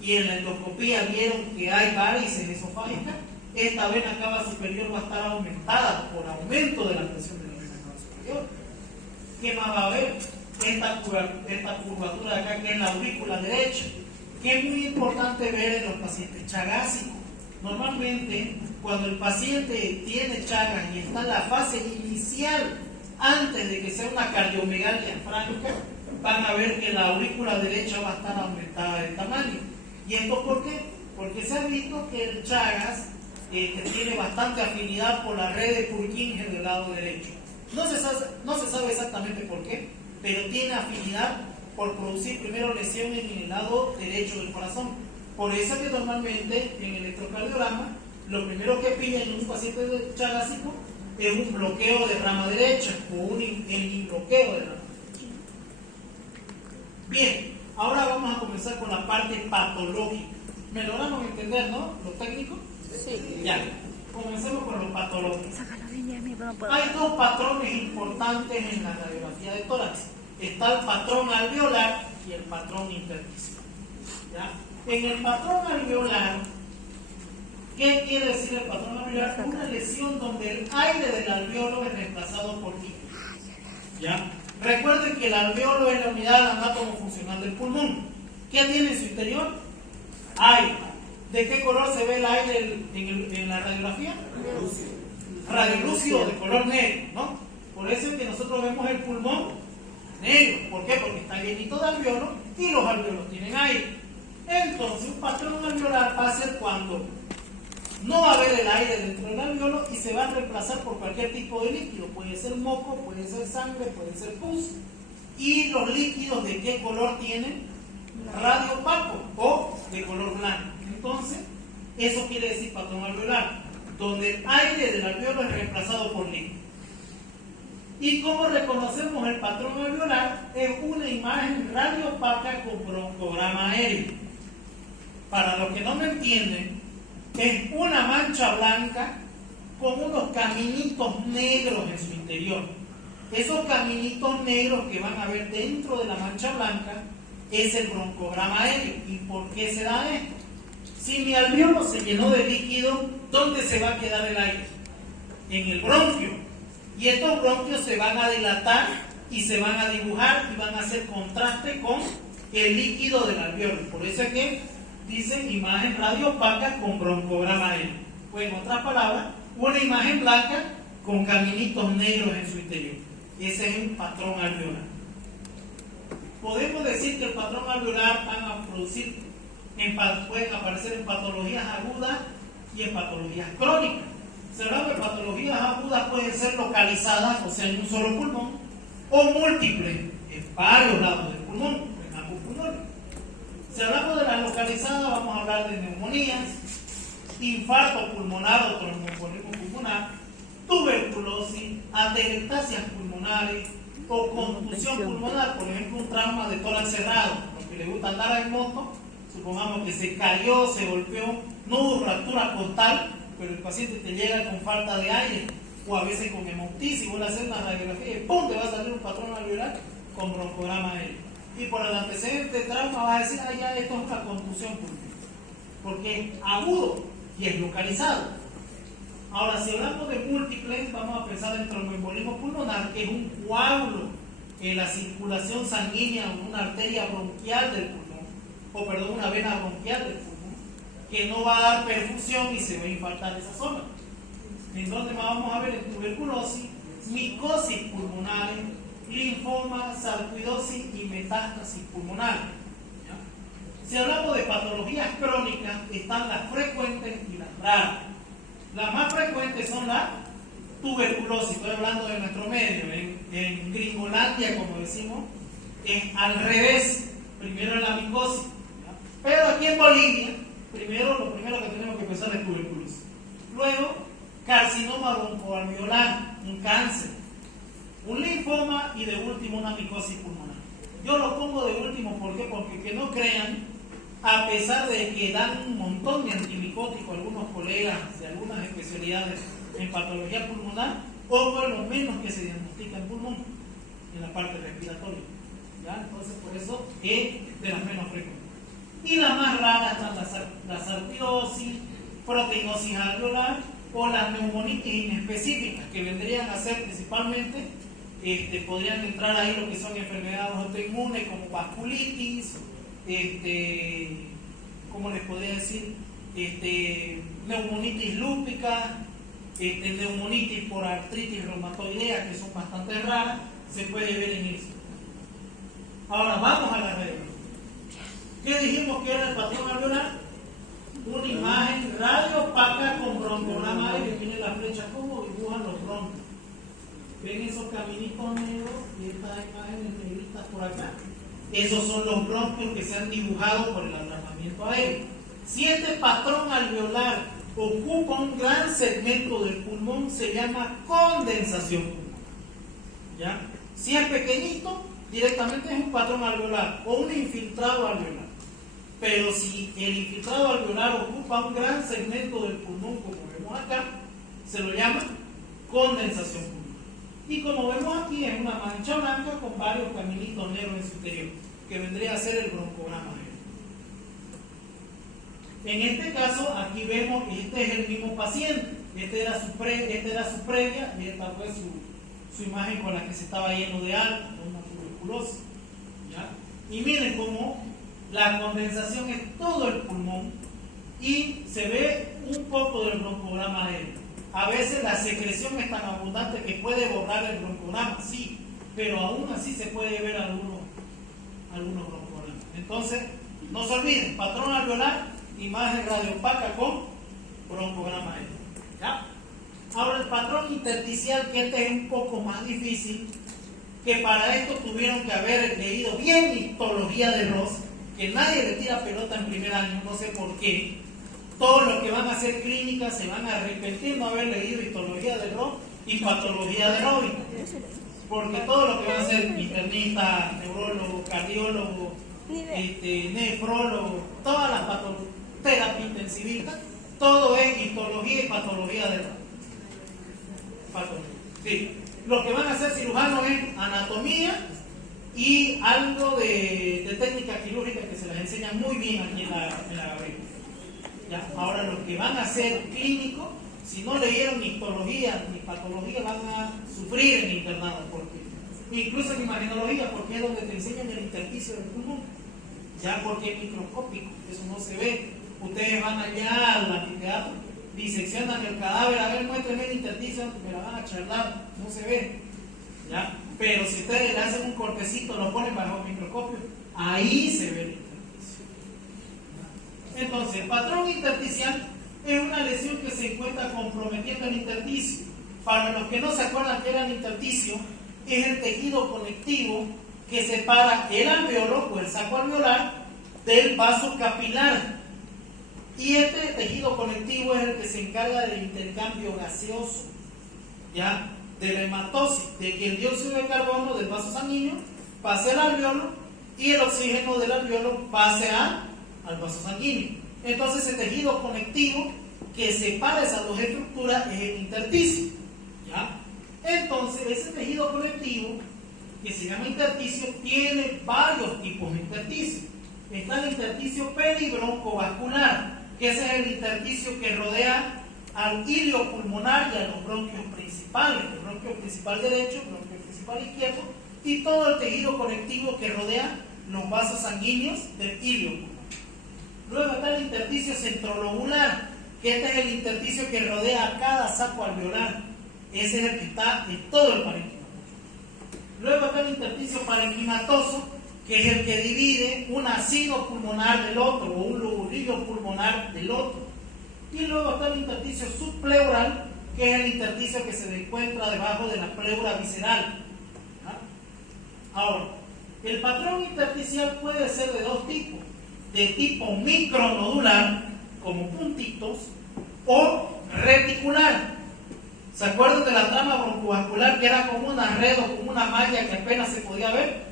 y en la endoscopía vieron que hay varices esofágicas, esta vena cava superior va a estar aumentada por aumento de la presión de la vena cava superior. ¿Qué más va a haber? Esta curvatura de acá, que es la aurícula derecha, que es muy importante ver en los pacientes chagásicos. Normalmente, cuando el paciente tiene Chagas y está en la fase inicial, antes de que sea una cardiomegalia franca, van a ver que la aurícula derecha va a estar aumentada de tamaño. ¿Y esto por qué? Porque se ha visto que el Chagas tiene bastante afinidad por la red de Purkinje del lado derecho. No se sabe exactamente por qué, pero tiene afinidad por producir primero lesiones en el lado derecho del corazón. Por eso que normalmente en el electrocardiograma lo primero que pillan en un paciente chagásico es un bloqueo de rama derecha o un bloqueo de rama derecha. Bien, ahora vamos a comenzar con la parte patológica. ¿Me logramos entender, no? ¿Lo técnico? Sí. Ya, comencemos con lo patológico. Hay 2 patrones importantes en la radiografía de tórax. Está el patrón alveolar y el patrón intersticial. ¿Ya? En el patrón alveolar, ¿qué quiere decir el patrón alveolar? Una lesión donde el aire del alveolo es reemplazado por líquido. ¿Ya? Recuerden que el alveolo es la unidad del anátomo funcional del pulmón. ¿Qué tiene en su interior? Aire. ¿De qué color se ve el aire en la radiografía? Radiolúcido, de color negro, ¿no? Por eso es que nosotros vemos el pulmón negro. ¿Por qué? Porque está llenito de alveolos y los alveolos tienen aire. Entonces, un patrón alveolar va a ser cuando no va a haber el aire dentro del alveolo y se va a reemplazar por cualquier tipo de líquido. Puede ser moco, puede ser sangre, puede ser pus. ¿Y los líquidos de qué color tienen? Radio opaco o de color blanco. Entonces, eso quiere decir patrón alveolar, donde el aire del alveolo es reemplazado por líquido. ¿Y cómo reconocemos el patrón alveolar? Es una imagen radio opaca con broncograma aéreo. Para los que no me entienden, es una mancha blanca con unos caminitos negros en su interior. Esos caminitos negros que van a ver dentro de la mancha blanca es el broncograma aéreo. ¿Y por qué se da esto? Si mi alveolo se llenó de líquido, ¿dónde se va a quedar el aire? En el bronquio. Y estos bronquios se van a dilatar y se van a dibujar y van a hacer contraste con el líquido del alveolo. Por eso es que dicen imagen radio opaca con broncograma aéreo. O en otras palabras, una imagen blanca con caminitos negros en su interior. Ese es un patrón alveolar. Podemos decir que el patrón alveolar van a producir, pueden aparecer en patologías agudas y en patologías crónicas. Se habla de patologías agudas, pueden ser localizadas, o sea, en un solo pulmón, o múltiples, en varios lados del pulmón, en ambos pulmones. Si hablamos de las localizadas, vamos a hablar de neumonías, infarto pulmonar o tromboembolismo pulmonar, tuberculosis, atelectasias pulmonares o contusión pulmonar, por ejemplo, un trauma de tórax cerrado, porque le gusta andar en moto, supongamos que se cayó, se golpeó, no hubo fractura costal, pero el paciente te llega con falta de aire, o a veces con hemoptisis, y vos le haces una radiografía y ¡pum! Te va a salir un patrón alveolar con broncograma aéreo. Y por el antecedente de trauma vas a decir, ah, ya, esto es una contusión pulmonar, porque es agudo y es localizado. Ahora, si hablamos de múltiples, vamos a pensar en el tromboembolismo pulmonar, que es un coágulo en la circulación sanguínea o una arteria bronquial del pulmón, o perdón, una vena bronquial del pulmón, que no va a dar perfusión y se va a infartar esa zona. Entonces vamos a ver en tuberculosis, micosis pulmonares, linfoma, sarcoidosis y metástasis pulmonares. ¿Ya? Si hablamos de patologías crónicas, están las frecuentes y las raras. Las más frecuentes son la tuberculosis, estoy hablando de nuestro medio, en Gringolandia, como decimos, es al revés, primero es la micosis. ¿Ya? Pero aquí en Bolivia, lo primero que tenemos que pensar es tuberculosis. Luego, carcinoma broncoalveolar, un cáncer, un linfoma y de último una micosis pulmonar. Yo lo pongo de último, ¿por qué? Porque que no crean, a pesar de que dan un montón de antimicóticos algunos colegas de algunas especialidades en patología pulmonar, poco es lo menos que se diagnostica en pulmón, en la parte respiratoria. ¿Ya? Entonces, por eso es de las menos frecuentes. Y las más raras están la sarcoidosis, proteinosis alveolar o las neumonitis inespecíficas, que vendrían a ser principalmente, podrían entrar ahí lo que son enfermedades autoinmunes como vasculitis, ¿cómo les podría decir? Neumonitis lúpica, neumonitis por artritis reumatoidea, que son bastante raras, se puede ver en eso. Ahora vamos a la regla. ¿Qué dijimos que era el patrón alveolar? Una imagen radio opaca con broncograma aéreo, que tiene la flecha como dibujan los bronquios. ¿Ven esos caminitos negros y estas imágenes negritas por acá? Esos son los bronquios que se han dibujado por el atrapamiento aéreo. Si este patrón alveolar ocupa un gran segmento del pulmón, se llama condensación pulmonar. ¿Ya? Si es pequeñito, directamente es un patrón alveolar o un infiltrado alveolar. Pero si el infiltrado alveolar ocupa un gran segmento del pulmón, como vemos acá, se lo llama condensación pulmonar. Y como vemos aquí, es una mancha blanca con varios caminitos negros en su interior, que vendría a ser el broncograma aéreo. En este caso, aquí vemos que este es el mismo paciente. Este era su previa y esta fue su imagen con la que se estaba lleno de algo, una tuberculosis. ¿Ya? Y miren cómo la condensación es todo el pulmón y se ve un poco del broncograma aéreo. A veces la secreción es tan abundante que puede borrar el broncograma, sí, pero aún así se puede ver algunos broncogramas. Entonces, no se olviden, patrón alveolar, imagen radio opaca con broncograma. ¿Ya? Ahora el patrón intersticial, que este es un poco más difícil, que para esto tuvieron que haber leído bien histología de Ross, que nadie le tira pelota en primer año, no sé por qué. Todos los que van a hacer clínica se van a arrepentir no haber leído histología de Ross y patología de Robin, porque todo lo que van a ser internista, neurólogo, cardiólogo, nefrólogo, todas las patologías, terapia intensivista, todo es histología y patología de Ross. Sí. Lo que van a hacer cirujanos es anatomía y algo de técnica quirúrgica que se les enseña muy bien aquí en la Gabriela. ¿Ya? Ahora, los que van a ser clínicos, si no leyeron ni histología ni patología, van a sufrir en internado, porque incluso en imagenología, porque es donde te enseñan el intersticio del pulmón, ya porque es microscópico, eso no se ve. Ustedes van allá al anfiteatro, diseccionan el cadáver, a ver, muéstrenme el intersticio, me la van a charlar, no se ve, ¿ya? Pero si ustedes le hacen un cortecito, lo ponen bajo el microscopio, ahí se ve el intersticio. Entonces, el patrón intersticial es una lesión que se encuentra comprometiendo el intersticio. Para los que no se acuerdan que era el intersticio, es el tejido conectivo que separa el alveolo o el saco alveolar del vaso capilar. Y este tejido conectivo es el que se encarga del intercambio gaseoso, ¿ya? De la hematosis, de que el dióxido de carbono del vaso sanguíneo pase al alveolo y el oxígeno del alveolo pase al vaso sanguíneo. Entonces, el tejido conectivo que separa esas dos estructuras es el intersticio, ¿ya? Entonces, ese tejido conectivo que se llama intersticio tiene varios tipos de intersticio. Está el intersticio peribroncovascular, que ese es el intersticio que rodea al ilio pulmonar y a los bronquios principales, el bronquio principal derecho, el bronquio principal izquierdo, y todo el tejido conectivo que rodea los vasos sanguíneos del ilio pulmonar. Luego está el intersticio centrolobular, que este es el intersticio que rodea a cada saco alveolar. Ese es el que está en todo el parénquima. Luego está el intersticio parenquimatoso, que es el que divide un asino pulmonar del otro o un lobulillo pulmonar del otro. Y luego está el intersticio subpleural, que es el intersticio que se encuentra debajo de la pleura visceral. ¿Ya? Ahora, el patrón intersticial puede ser de dos tipos: de tipo micronodular, como puntitos, o reticular. ¿Se acuerdan de la trama broncovascular, que era como una red o como una malla que apenas se podía ver?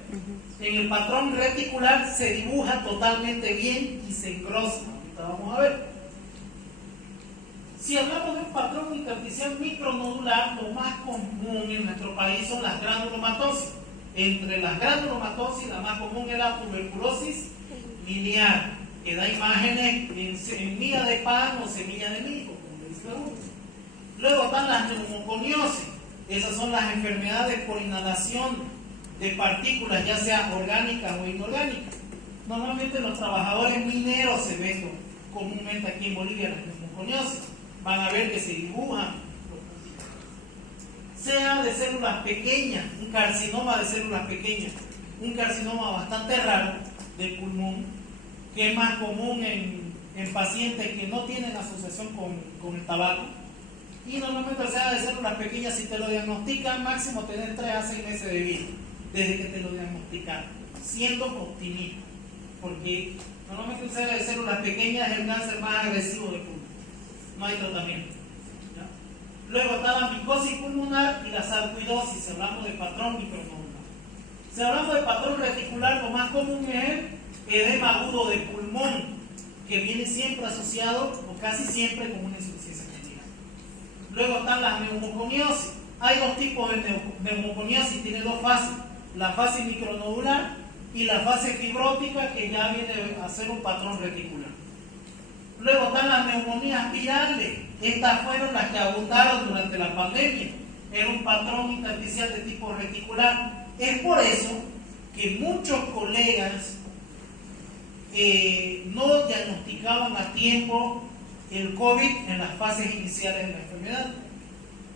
En el patrón reticular se dibuja totalmente bien y se engrosa. Ahorita vamos a ver. Si hablamos de un patrón intersticial micronodular, lo más común en nuestro país son las granulomatosis. Entre las granulomatosis, la más común es la tuberculosis miliar, que da imágenes en semilla de pan o semilla de mijo, como dice uno. Luego están las neumoconiosis. Esas son las enfermedades por inhalación de partículas, ya sea orgánicas o inorgánicas. Normalmente los trabajadores mineros se ven comúnmente aquí en Bolivia las neumoconiosis. Van a ver que se dibujan, sea de células pequeñas, un carcinoma de células pequeñas, un carcinoma bastante raro del pulmón, que es más común en pacientes que no tienen asociación con el tabaco. Y normalmente sea de células pequeñas, si te lo diagnostican, máximo tener 3 a 6 meses de vida desde que te lo diagnostican, siendo optimista, porque normalmente un de células pequeñas es el cáncer más agresivo del pulmón, no hay tratamiento, ¿ya? Luego está la micosis pulmonar y la sarcoidosis, si hablamos de patrón micronodular. Si hablamos de patrón reticular, lo más común es el edema agudo de pulmón, que viene siempre asociado, o casi siempre, con una insuficiencia cardíaca. Luego están las neumoconiosis. Hay dos tipos de neumoconiosis, tiene dos fases: la fase micronodular y la fase fibrótica, que ya viene a ser un patrón reticular. Luego están las neumonías virales. Estas fueron las que abundaron durante la pandemia. Era un patrón intersticial de tipo reticular. Es por eso que muchos colegas no diagnosticaban a tiempo el COVID en las fases iniciales de la enfermedad.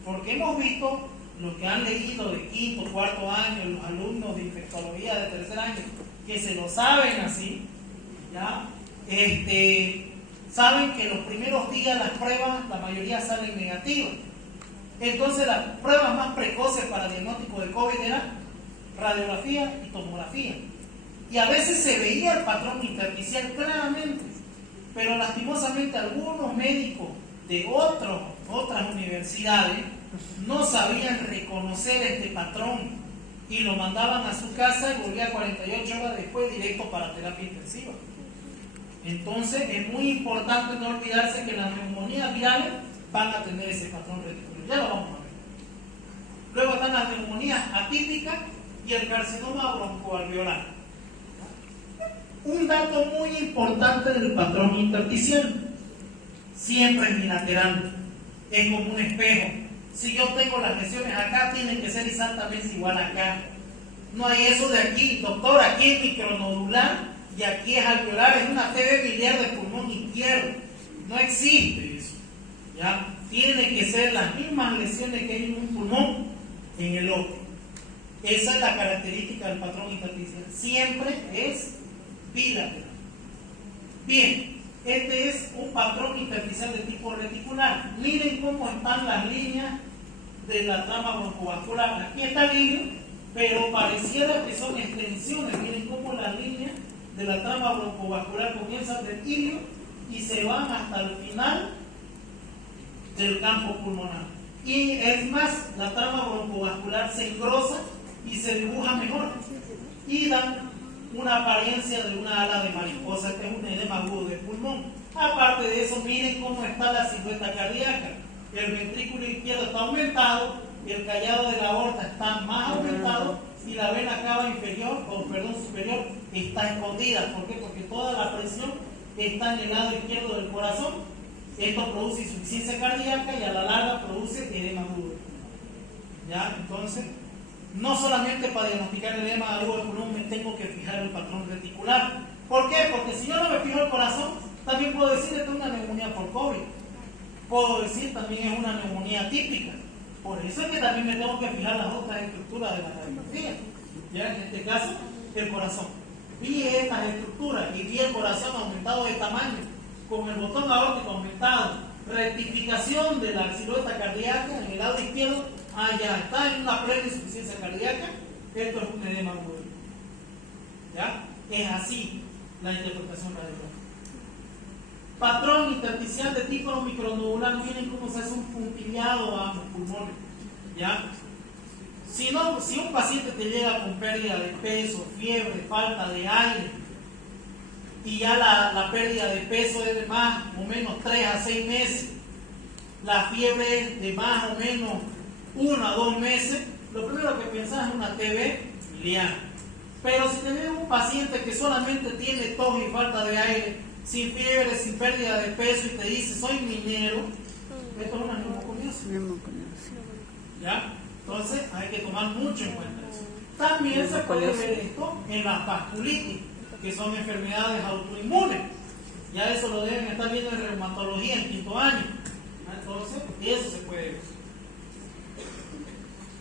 Porque hemos visto, los que han leído de quinto, cuarto año, los alumnos de infectología de tercer año, que se lo saben así, ¿ya? saben que los primeros días las pruebas, la mayoría salen negativas. Entonces las pruebas más precoces para diagnóstico de COVID eran radiografía y tomografía. Y a veces se veía el patrón intersticial claramente, pero lastimosamente algunos médicos de otras universidades no sabían reconocer este patrón y lo mandaban a su casa y volvía 48 horas después directo para terapia intensiva. Entonces es muy importante no olvidarse que las neumonías virales van a tener ese patrón reticular. Ya lo vamos a ver. Luego están las neumonías atípicas y el carcinoma broncoalveolar. Un dato muy importante del patrón intersticial: siempre es bilateral, es como un espejo. Si yo tengo las lesiones acá, tienen que ser exactamente igual acá. No hay eso de aquí, doctor, aquí es micronodular y aquí es alveolar, es una TV biliar de pulmón izquierdo. No existe eso. ¿Ya? Tiene que ser las mismas lesiones que hay en un pulmón en el otro. Esa es la característica del patrón intersticial. Siempre es bilateral. Bien, este es un patrón intersticial de tipo reticular. Miren cómo están las líneas de la trama broncovascular. Aquí está el hilio, pero pareciera que son extensiones. Miren cómo las líneas de la trama broncovascular comienzan del hilio y se van hasta el final del campo pulmonar. Y es más, la trama broncovascular se engrosa y se dibuja mejor y dan una apariencia de una ala de mariposa, que es un edema agudo del pulmón. Aparte de eso, miren cómo está la silueta cardíaca. El ventrículo izquierdo está aumentado, el callado de la aorta está más aumentado y la vena cava inferior, superior está escondida. ¿Por qué? Porque toda la presión está en el lado izquierdo del corazón. Esto produce insuficiencia cardíaca y a la larga produce edema agudo. ¿Ya? Entonces, no solamente para diagnosticar el edema agudo del pulmón me tengo que fijar el patrón reticular. ¿Por qué? Porque si yo no me fijo el corazón, también puedo decir que es una neumonía por COVID. Puedo decir también es una neumonía típica. Por eso es que también me tengo que fijar las otras estructuras de la radiografía. ¿Ya? En este caso, el corazón. Vi estas estructuras y vi el corazón aumentado de tamaño, con el botón aórtico aumentado, rectificación de la silueta cardíaca en el lado izquierdo. Ya está en una plena insuficiencia cardíaca. Esto es un edema agudo. ¿Ya? Es así la interpretación radiográfica. Patrón intersticial de tipo micronodular. Miren cómo se hace un puntillado a ambos pulmones. ¿Ya? Si un paciente te llega con pérdida de peso, fiebre, falta de aire, y ya la pérdida de peso es de más o menos 3 a 6 meses, la fiebre es de más o menos 1 a 2 meses, lo primero que pensás es una TB biliar. Pero si tenés un paciente que solamente tiene tos y falta de aire, sin fiebre, sin pérdida de peso, y te dice soy minero, esto es una neumoconiosis. ¿Ya? Entonces hay que tomar mucho en cuenta eso. También se puede ver esto en las vasculitis, que son enfermedades autoinmunes. Ya eso lo deben estar viendo en reumatología en quinto año. Entonces, eso se puede ver.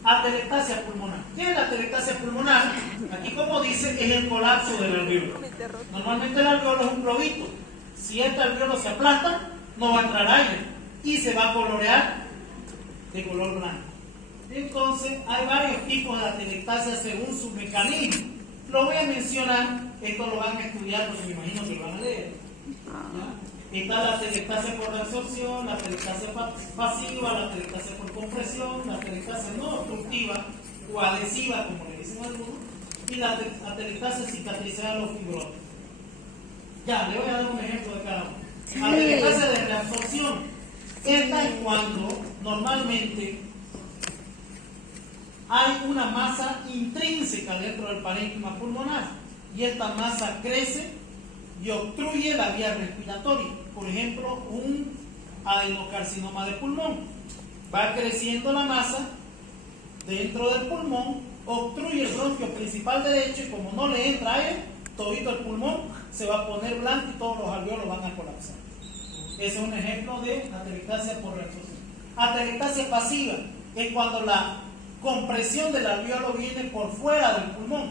Atelectasia pulmonar. ¿Qué es la atelectasia pulmonar? Aquí, como dice, es el colapso del alveolo. Normalmente el alveolo es un globito. Si este alveolo se aplasta, no va a entrar aire y se va a colorear de color blanco. Entonces, hay varios tipos de atelectasia según su mecanismo. Lo voy a mencionar, esto lo van a estudiar porque me imagino que lo van a leer. ¿Ya? Está la atelectasia por reabsorción, la atelectasia pasiva, la atelectasia por compresión, la atelectasia no obstructiva o adhesiva, como le dicen algunos, y la atelectasia cicatricial o fibrosa. Ya, le voy a dar un ejemplo de cada uno. Atelectasia de reabsorción. Esta es cuando normalmente hay una masa intrínseca dentro del parénquima pulmonar y esta masa crece y obstruye la vía respiratoria. Por ejemplo, un adenocarcinoma de pulmón. Va creciendo la masa dentro del pulmón, obstruye el bronquio principal derecho y como no le entra aire, todito el pulmón se va a poner blanco y todos los alveolos van a colapsar. Ese es un ejemplo de atelectasia por reabsorción. Atelectasia pasiva es cuando la compresión del alveolo viene por fuera del pulmón.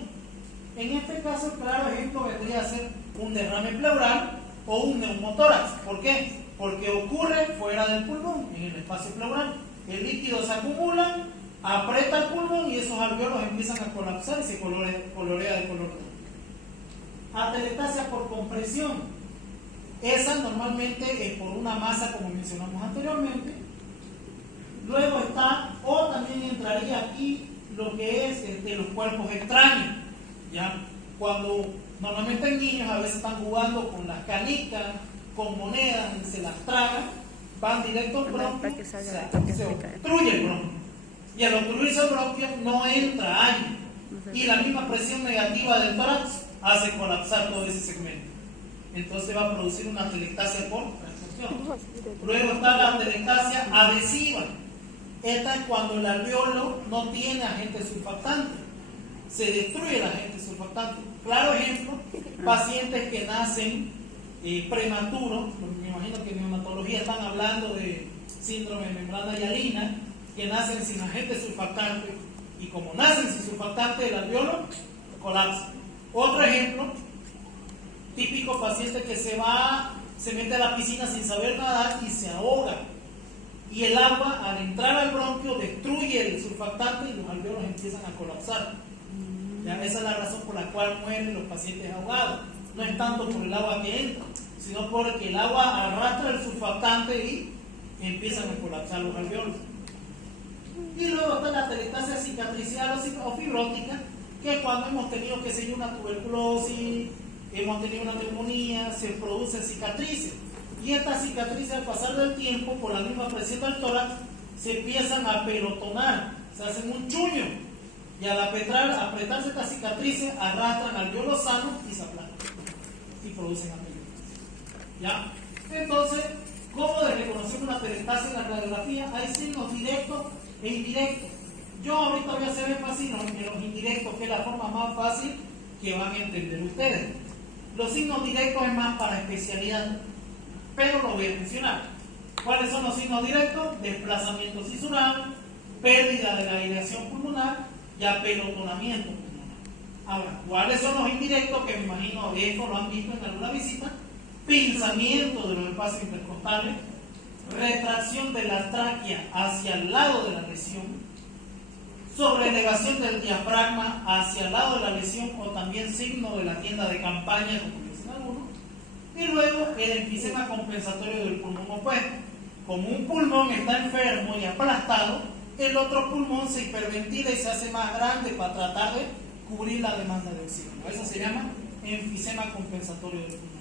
En este caso, el claro ejemplo vendría a ser un derrame pleural o un neumotórax. ¿Por qué? Porque ocurre fuera del pulmón, en el espacio pleural. El líquido se acumula, aprieta el pulmón y esos alveolos empiezan a colapsar y se colorea de color rojo. Atelectasia por compresión. Esa normalmente es por una masa, como mencionamos anteriormente. Luego está, o también entraría aquí lo que es los cuerpos extraños. ¿Ya? Cuando normalmente en niños a veces están jugando con las canicas, con monedas y se las tragan, van directo al bronquio, se obstruye el bronquio. Y al obstruirse el bronquio no entra aire. Y la misma presión negativa del tórax hace colapsar todo ese segmento. Entonces va a producir una atelectasia por transfusión. Luego está la atelectasia adhesiva. Esta es cuando el alveolo no tiene agente surfactante. Se destruye el agente surfactante. Claro ejemplo, pacientes que nacen prematuros, me imagino que en neonatología están hablando de síndrome de membrana hialina, que nacen sin agente surfactante, y como nacen sin surfactante, el alveolo colapsa. Otro ejemplo, típico paciente que se mete a la piscina sin saber nadar y se ahoga. Y el agua, al entrar al bronquio, destruye el surfactante y los alveolos empiezan a colapsar. ¿Ya? Esa es la razón por la cual mueren los pacientes ahogados. No es tanto por el agua que entra, sino porque el agua arrastra el surfactante y empiezan a colapsar los alveolos. Y luego está la atelectasia cicatricial o fibrótica, que cuando hemos tenido, qué sé yo, una tuberculosis, hemos tenido una neumonía, se producen cicatrices. Y estas cicatrices, al pasar del tiempo, por la misma presión del tórax, se empiezan a pelotonar, se hacen un chuño. Y al apretarse estas cicatrices, arrastran alveolos sanos y se aplastan. Y producen atelectasia. ¿Ya? Entonces, ¿cómo de reconocer una atelectasia en la radiografía? Hay signos directos e indirectos. Yo ahorita voy a hacer énfasis en los indirectos, que es la forma más fácil que van a entender ustedes. Los signos directos es más para especialidad, pero lo voy a mencionar. ¿Cuáles son los signos directos? Desplazamiento cisural, pérdida de la aireación pulmonar y apelotonamiento pulmonar. Ahora, ¿cuáles son los indirectos? Que me imagino esto lo han visto en alguna visita. Pinzamiento de los espacios intercostales, retracción de la tráquea hacia el lado de la lesión, sobreelevación del diafragma hacia el lado de la lesión, o también signo de la tienda de campaña, como dicen algunos. Y luego el enfisema compensatorio del pulmón opuesto. Como un pulmón está enfermo y aplastado, el otro pulmón se hiperventila y se hace más grande para tratar de cubrir la demanda de oxígeno. Eso se llama enfisema compensatorio del pulmón.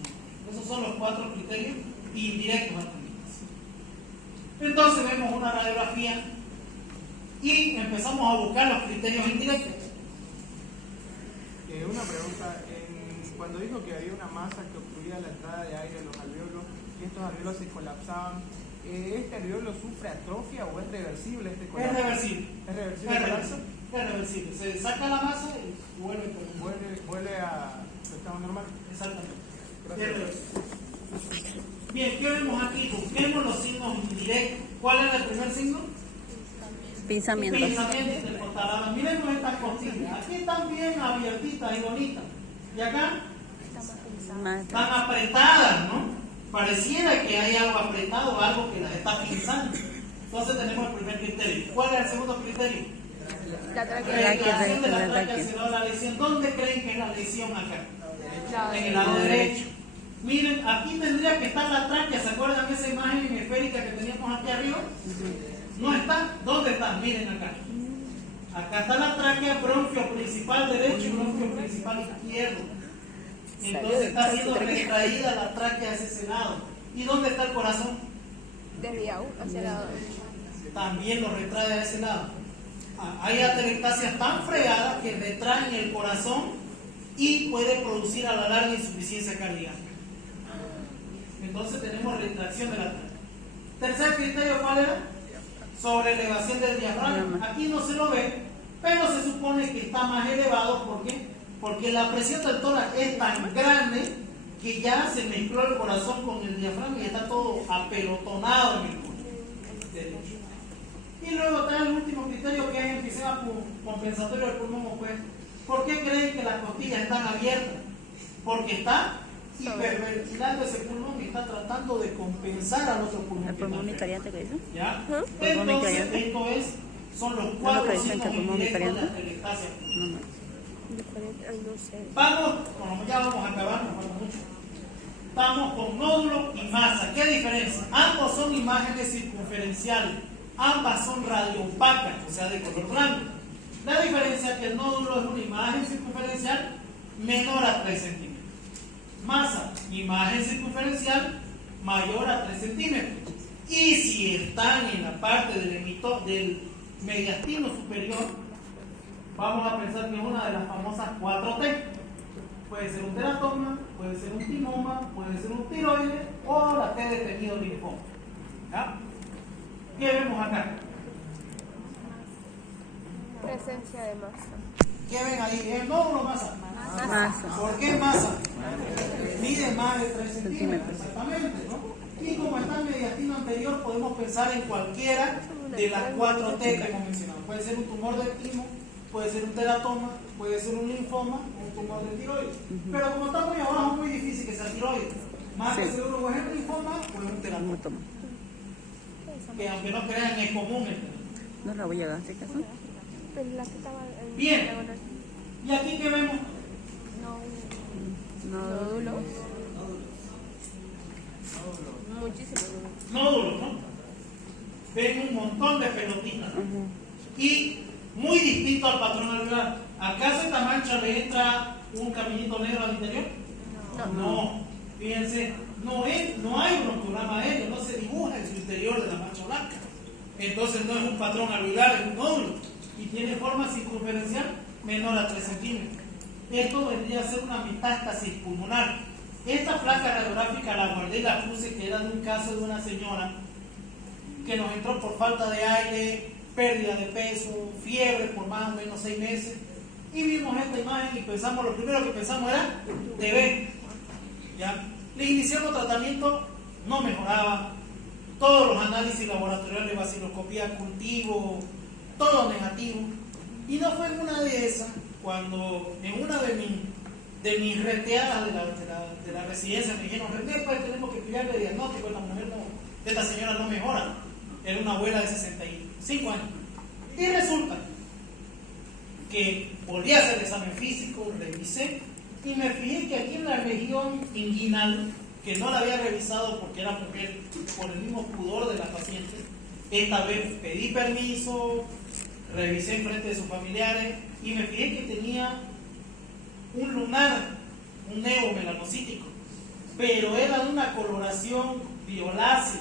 Esos son los 4 criterios indirectos a tener. Entonces vemos una radiografía y empezamos a buscar los criterios indirectos. Una pregunta, cuando dijo que había una masa que obstruía la entrada de aire a los alveolos y estos alveolos se colapsaban, ¿este alveolo sufre atrofia o es reversible este colapso? Es reversible. ¿Es reversible? Es reversible. Se saca la masa y vuelve a su estado normal. Exactamente. Gracias. Bien, ¿qué vemos aquí? Busquemos los signos indirectos. ¿Cuál es el primer signo? Pinzamiento. Pinzamiento del costalado. Miremos estas costillas. Aquí están bien abiertitas y bonitas. Y acá están apretadas, ¿no? Pareciera que hay algo apretado o algo que las está pinzando. Entonces tenemos el primer criterio. ¿Cuál es el segundo criterio? La Retracción de la tráquea hacia el lado de la lesión. ¿Dónde creen que es la lesión acá? En el lado derecho. Miren, aquí tendría que estar la tráquea. ¿Se acuerdan de esa imagen esférica que teníamos aquí arriba? No está. ¿Dónde está? Miren acá. Acá está la tráquea, bronquio principal derecho y bronquio principal izquierdo. Entonces está siendo retraída la tráquea hacia ese lado. ¿Y dónde está el corazón? Desde ahí hacia el lado derecho. También lo retrae a ese lado. Hay atelectasias tan fregadas que retraen el corazón y puede producir a la larga insuficiencia cardíaca. Entonces tenemos retracción de la tráquea. Tercer criterio, ¿cuál era? Sobreelevación del diafragma. Aquí no se lo ve, pero se supone que está más elevado. ¿Por qué? Porque la presión del tórax es tan grande que ya se mezcló el corazón con el diafragma y está todo apelotonado en el pulmón derecho. Y luego está el último criterio, que es enfisema compensatorio del pulmón opuesto. ¿Por qué creen que las costillas están abiertas? Porque está hiperventilando ese pulmón y está tratando de compensar al otro pulmón. ¿El pulmón micariante que dice? ¿Ya? ¿Pulmón Entonces, micariante? son los ¿No lo cuatro que dicen que el síntomas pulmón indirectos de la micariante? atelectasia. No, no. Ay, no sé. Vamos, bueno, ya vamos a acabar, nos falta mucho. Vamos con nódulo y masa. ¿Qué diferencia? Ambos son imágenes circunferenciales. Ambas son radioopacas, o sea, de color blanco. La diferencia es que el nódulo es una imagen circunferencial menor a 3 centímetros. Masa, imagen circunferencial mayor a 3 centímetros. Y si están en la parte del mediastino superior, vamos a pensar que es una de las famosas 4T. Puede ser un teratoma, puede ser un timoma, puede ser un tiroide o la T de tejido linfoma. ¿Ya? ¿Qué vemos acá? Presencia de masa. ¿Qué ven ahí? ¿Es nódulo o masa? Masa. ¿Por qué masa? Mide más de 3 centímetros, exactamente, ¿no? Y como está el mediastino anterior, podemos pensar en cualquiera de las 4T que hemos mencionado. Puede ser un tumor del timo, puede ser un teratoma, puede ser un linfoma o un tumor de tiroides. Pero como está muy abajo, es muy difícil que sea tiroides. Más que Sí. seguro o es un linfoma o es un teratoma. ¿Cómo toma? Que aunque no crean, es común el teratoma. ¿No es la huella gástrica eso? Pero la que estaba en Bien. diagonal. ¿Y aquí qué vemos? No. No. Nódulos. Muchísimos nódulos. Nódulos, ¿no? Ven un montón de pelotitas. Y muy distinto al patrón alveolar. ¿Acaso esta mancha le entra un caminito negro al interior? No. Fíjense, no hay bronquiograma aéreo, no se dibuja en su interior de la mancha blanca. Entonces no es un patrón alveolar, es un nódulo. Y tiene forma circunferencial menor a 3 centímetros. Esto vendría a ser una metástasis pulmonar. Esta placa radiográfica la guardé y la puse, que era de un caso de una señora que nos entró por falta de aire, pérdida de peso, fiebre por más o menos 6 meses. Y vimos esta imagen y pensamos, lo primero que pensamos era TB. ¿Ya? Le iniciamos tratamiento, no mejoraba. Todos los análisis laboratoriales, vaciloscopía, cultivo, todo negativo. Y no fue en una de esas, cuando en una de mis reteadas de la residencia me dijeron, René, pues tenemos que pillarle diagnóstico, la mujer de esta señora no mejora. Era una abuela de 65 años. Y resulta que volví a hacer el examen físico, revisé, y me fijé que aquí en la región inguinal, que no la había revisado porque era mujer, por el mismo pudor de la paciente, esta vez pedí permiso, revisé en frente de sus familiares, y me fijé que tenía un lunar, un neomelanocítico, pero era de una coloración violácea.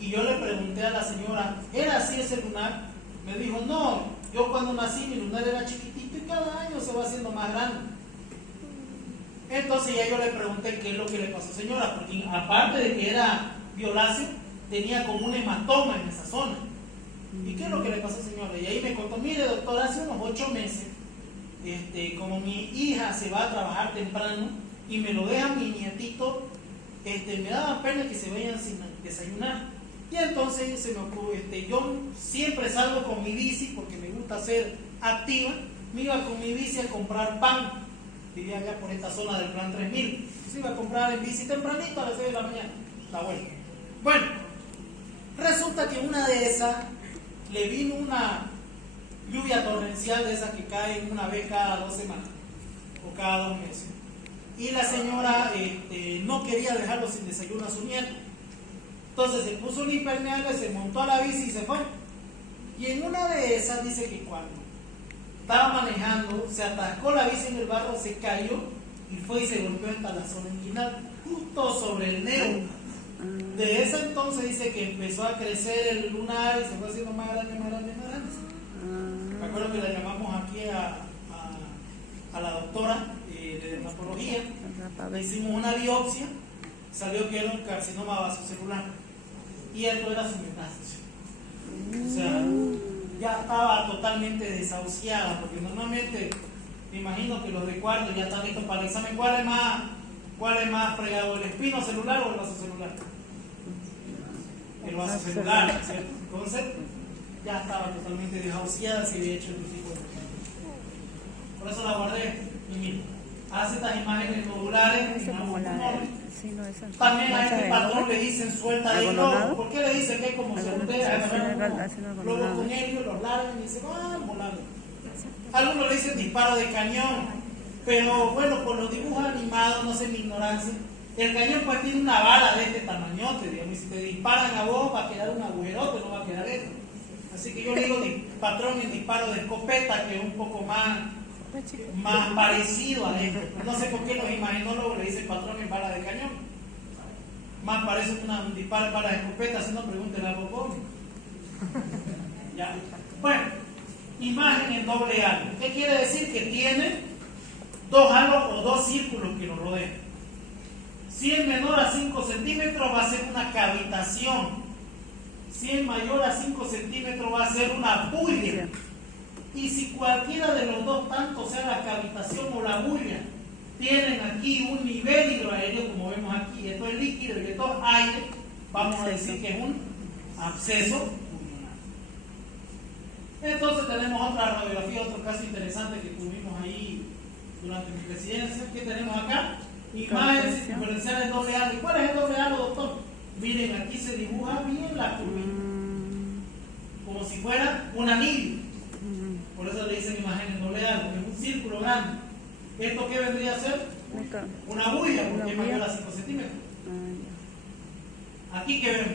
Y yo le pregunté a la señora, ¿era así ese lunar? Me dijo, no, yo cuando nací mi lunar era chiquitito y cada año se va haciendo más grande. Entonces ya yo le pregunté qué es lo que le pasó, señora, porque aparte de que era violáceo, tenía como un hematoma en esa zona. ¿Y qué es lo que le pasó, señora? Y ahí me contó, mire, doctor, hace unos 8 meses, como mi hija se va a trabajar temprano y me lo deja mi nietito, me daba pena que se vayan sin desayunar. Y entonces se me ocurrió, yo siempre salgo con mi bici porque me gusta ser activa, me iba con mi bici a comprar pan, vivía allá por esta zona del plan 3000, entonces iba a comprar en bici tempranito a las 6 de la mañana, la vuelta. Bueno, resulta que una de esas le vino una lluvia torrencial de esas que caen una vez cada 2 semanas o cada 2 meses. Y la señora no quería dejarlo sin desayuno a su nieto. Entonces se puso un impermeable, se montó a la bici y se fue. Y en una de esas dice que cuando estaba manejando, se atascó la bici en el barro, se cayó y fue y se golpeó hasta la zona inguinal, justo sobre el neo. De ese entonces dice que empezó a crecer el lunar y se fue haciendo más grande, más grande, más grande. Me acuerdo que la llamamos aquí a la doctora de dermatología, le hicimos una biopsia, salió que era un carcinoma vasocelular y esto era su metástasis. O sea, ya estaba totalmente desahuciada, porque normalmente me imagino que los de cuarto ya están listos para el examen. ¿Cuál es más fregado, el espino celular o el vasocelular? El vasocelular, ¿cierto? Entonces ya estaba totalmente desahuciada, se había hecho el tipo de... Por eso la guardé y mira, hace estas imágenes nodulares Eso en como ambos la... pulmones. Sí, no, esa. También a mancha este de patrón agua. le dicen suelta de ¿Algodonado? globo. ¿Por qué le dicen que es como soltera? Haciendo Luego algodonado. con ellos los largan y dicen, volando. Algunos le dicen disparo de cañón, pero bueno, por los dibujos animados, no sé mi ignorancia, el cañón pues tiene una bala de este tamañote, digamos, y si te disparan a vos va a quedar un agujerote, no va a quedar esto. Así que yo le digo patrón en disparo de escopeta, que es un poco más parecido a esto. No sé por qué los imaginólogos le dicen patrón en bala de cañón. Más parece un disparo en bala de escopeta, si no pregúntenle a Bocón. Ya. Bueno, imagen en doble halo. ¿Qué quiere decir? Que tiene dos halos o dos círculos que lo rodean. Si es menor a 5 centímetros va a ser una cavitación. Si es mayor a 5 centímetros va a ser una bulla. Y si cualquiera de los dos, tanto sea la cavitación o la bulla, tienen aquí un nivel hidroaéreo, como vemos aquí, esto es líquido y esto es aire, vamos a decir que es un absceso pulmonar. Entonces tenemos otra radiografía, otro caso interesante que tuvimos ahí durante mi presidencia. ¿Qué tenemos acá? Imágenes circunferenciales doble halo. ¿Cuál es el doble halo, doctor? Miren, aquí se dibuja bien la curvita, como si fuera un anillo. Por eso le dicen imágenes doble halo, que es un círculo grande. ¿Esto qué vendría a ser? Una bulla, porque es mayor a 5 centímetros. Aquí que vemos.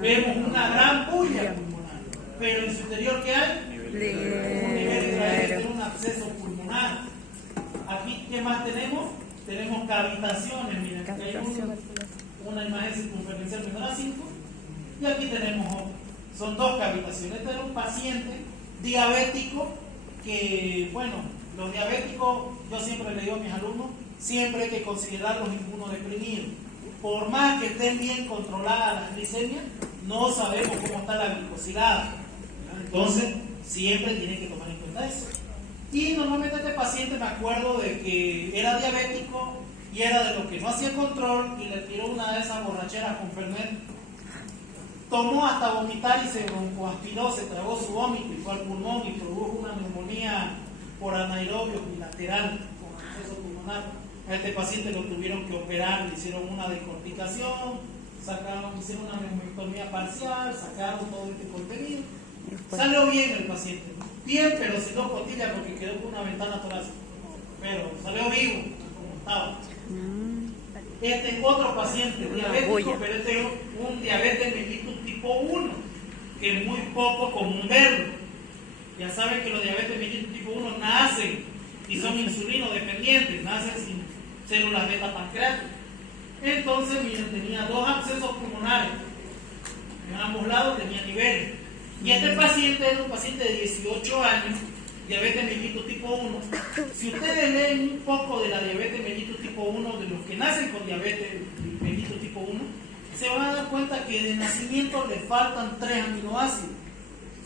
Vemos una gran bulla pulmonar, pero en su interior ¿qué hay? Un nivel hidroaéreo, un absceso pulmonar. Aquí, ¿qué más tenemos? Tenemos cavitaciones, miren, aquí hay una imagen circunferencial menor a 5 y aquí tenemos otra. Son dos cavitaciones. Este era un paciente diabético que, bueno, los diabéticos, yo siempre le digo a mis alumnos, siempre hay que considerarlos inmunodeprimidos. Por más que estén bien controladas las glicemias, no sabemos cómo está la glicosilada. Entonces, siempre tienen que tomar en cuenta eso. Y normalmente este paciente, me acuerdo de que era diabético y era de los que no hacía control y le tiró una de esas borracheras con Fernet. Tomó hasta vomitar y se broncoaspiró, se tragó su vómito y fue al pulmón y produjo una neumonía por anaerobio bilateral con absceso pulmonar. A este paciente lo tuvieron que operar, le hicieron una decorticación, hicieron una neumectomía parcial, sacaron todo este contenido. Salió bien el paciente, bien, pero sin dos costillas porque quedó con una ventana torácica, pero salió vivo como estaba. Este es otro paciente diabético, pero este es un diabetes mellitus tipo 1, que es muy poco común verlo. Ya saben que los diabetes mellitus tipo 1 nacen y son insulino dependientes, nacen sin células beta pancreáticas. Entonces, miren, tenía dos abscesos pulmonares, en ambos lados tenía niveles. Y este paciente era un paciente de 18 años, diabetes mellitus tipo 1. Si ustedes leen un poco de la diabetes mellitus tipo 1, de los que nacen con diabetes mellitus tipo 1, se van a dar cuenta que de nacimiento le faltan 3 aminoácidos.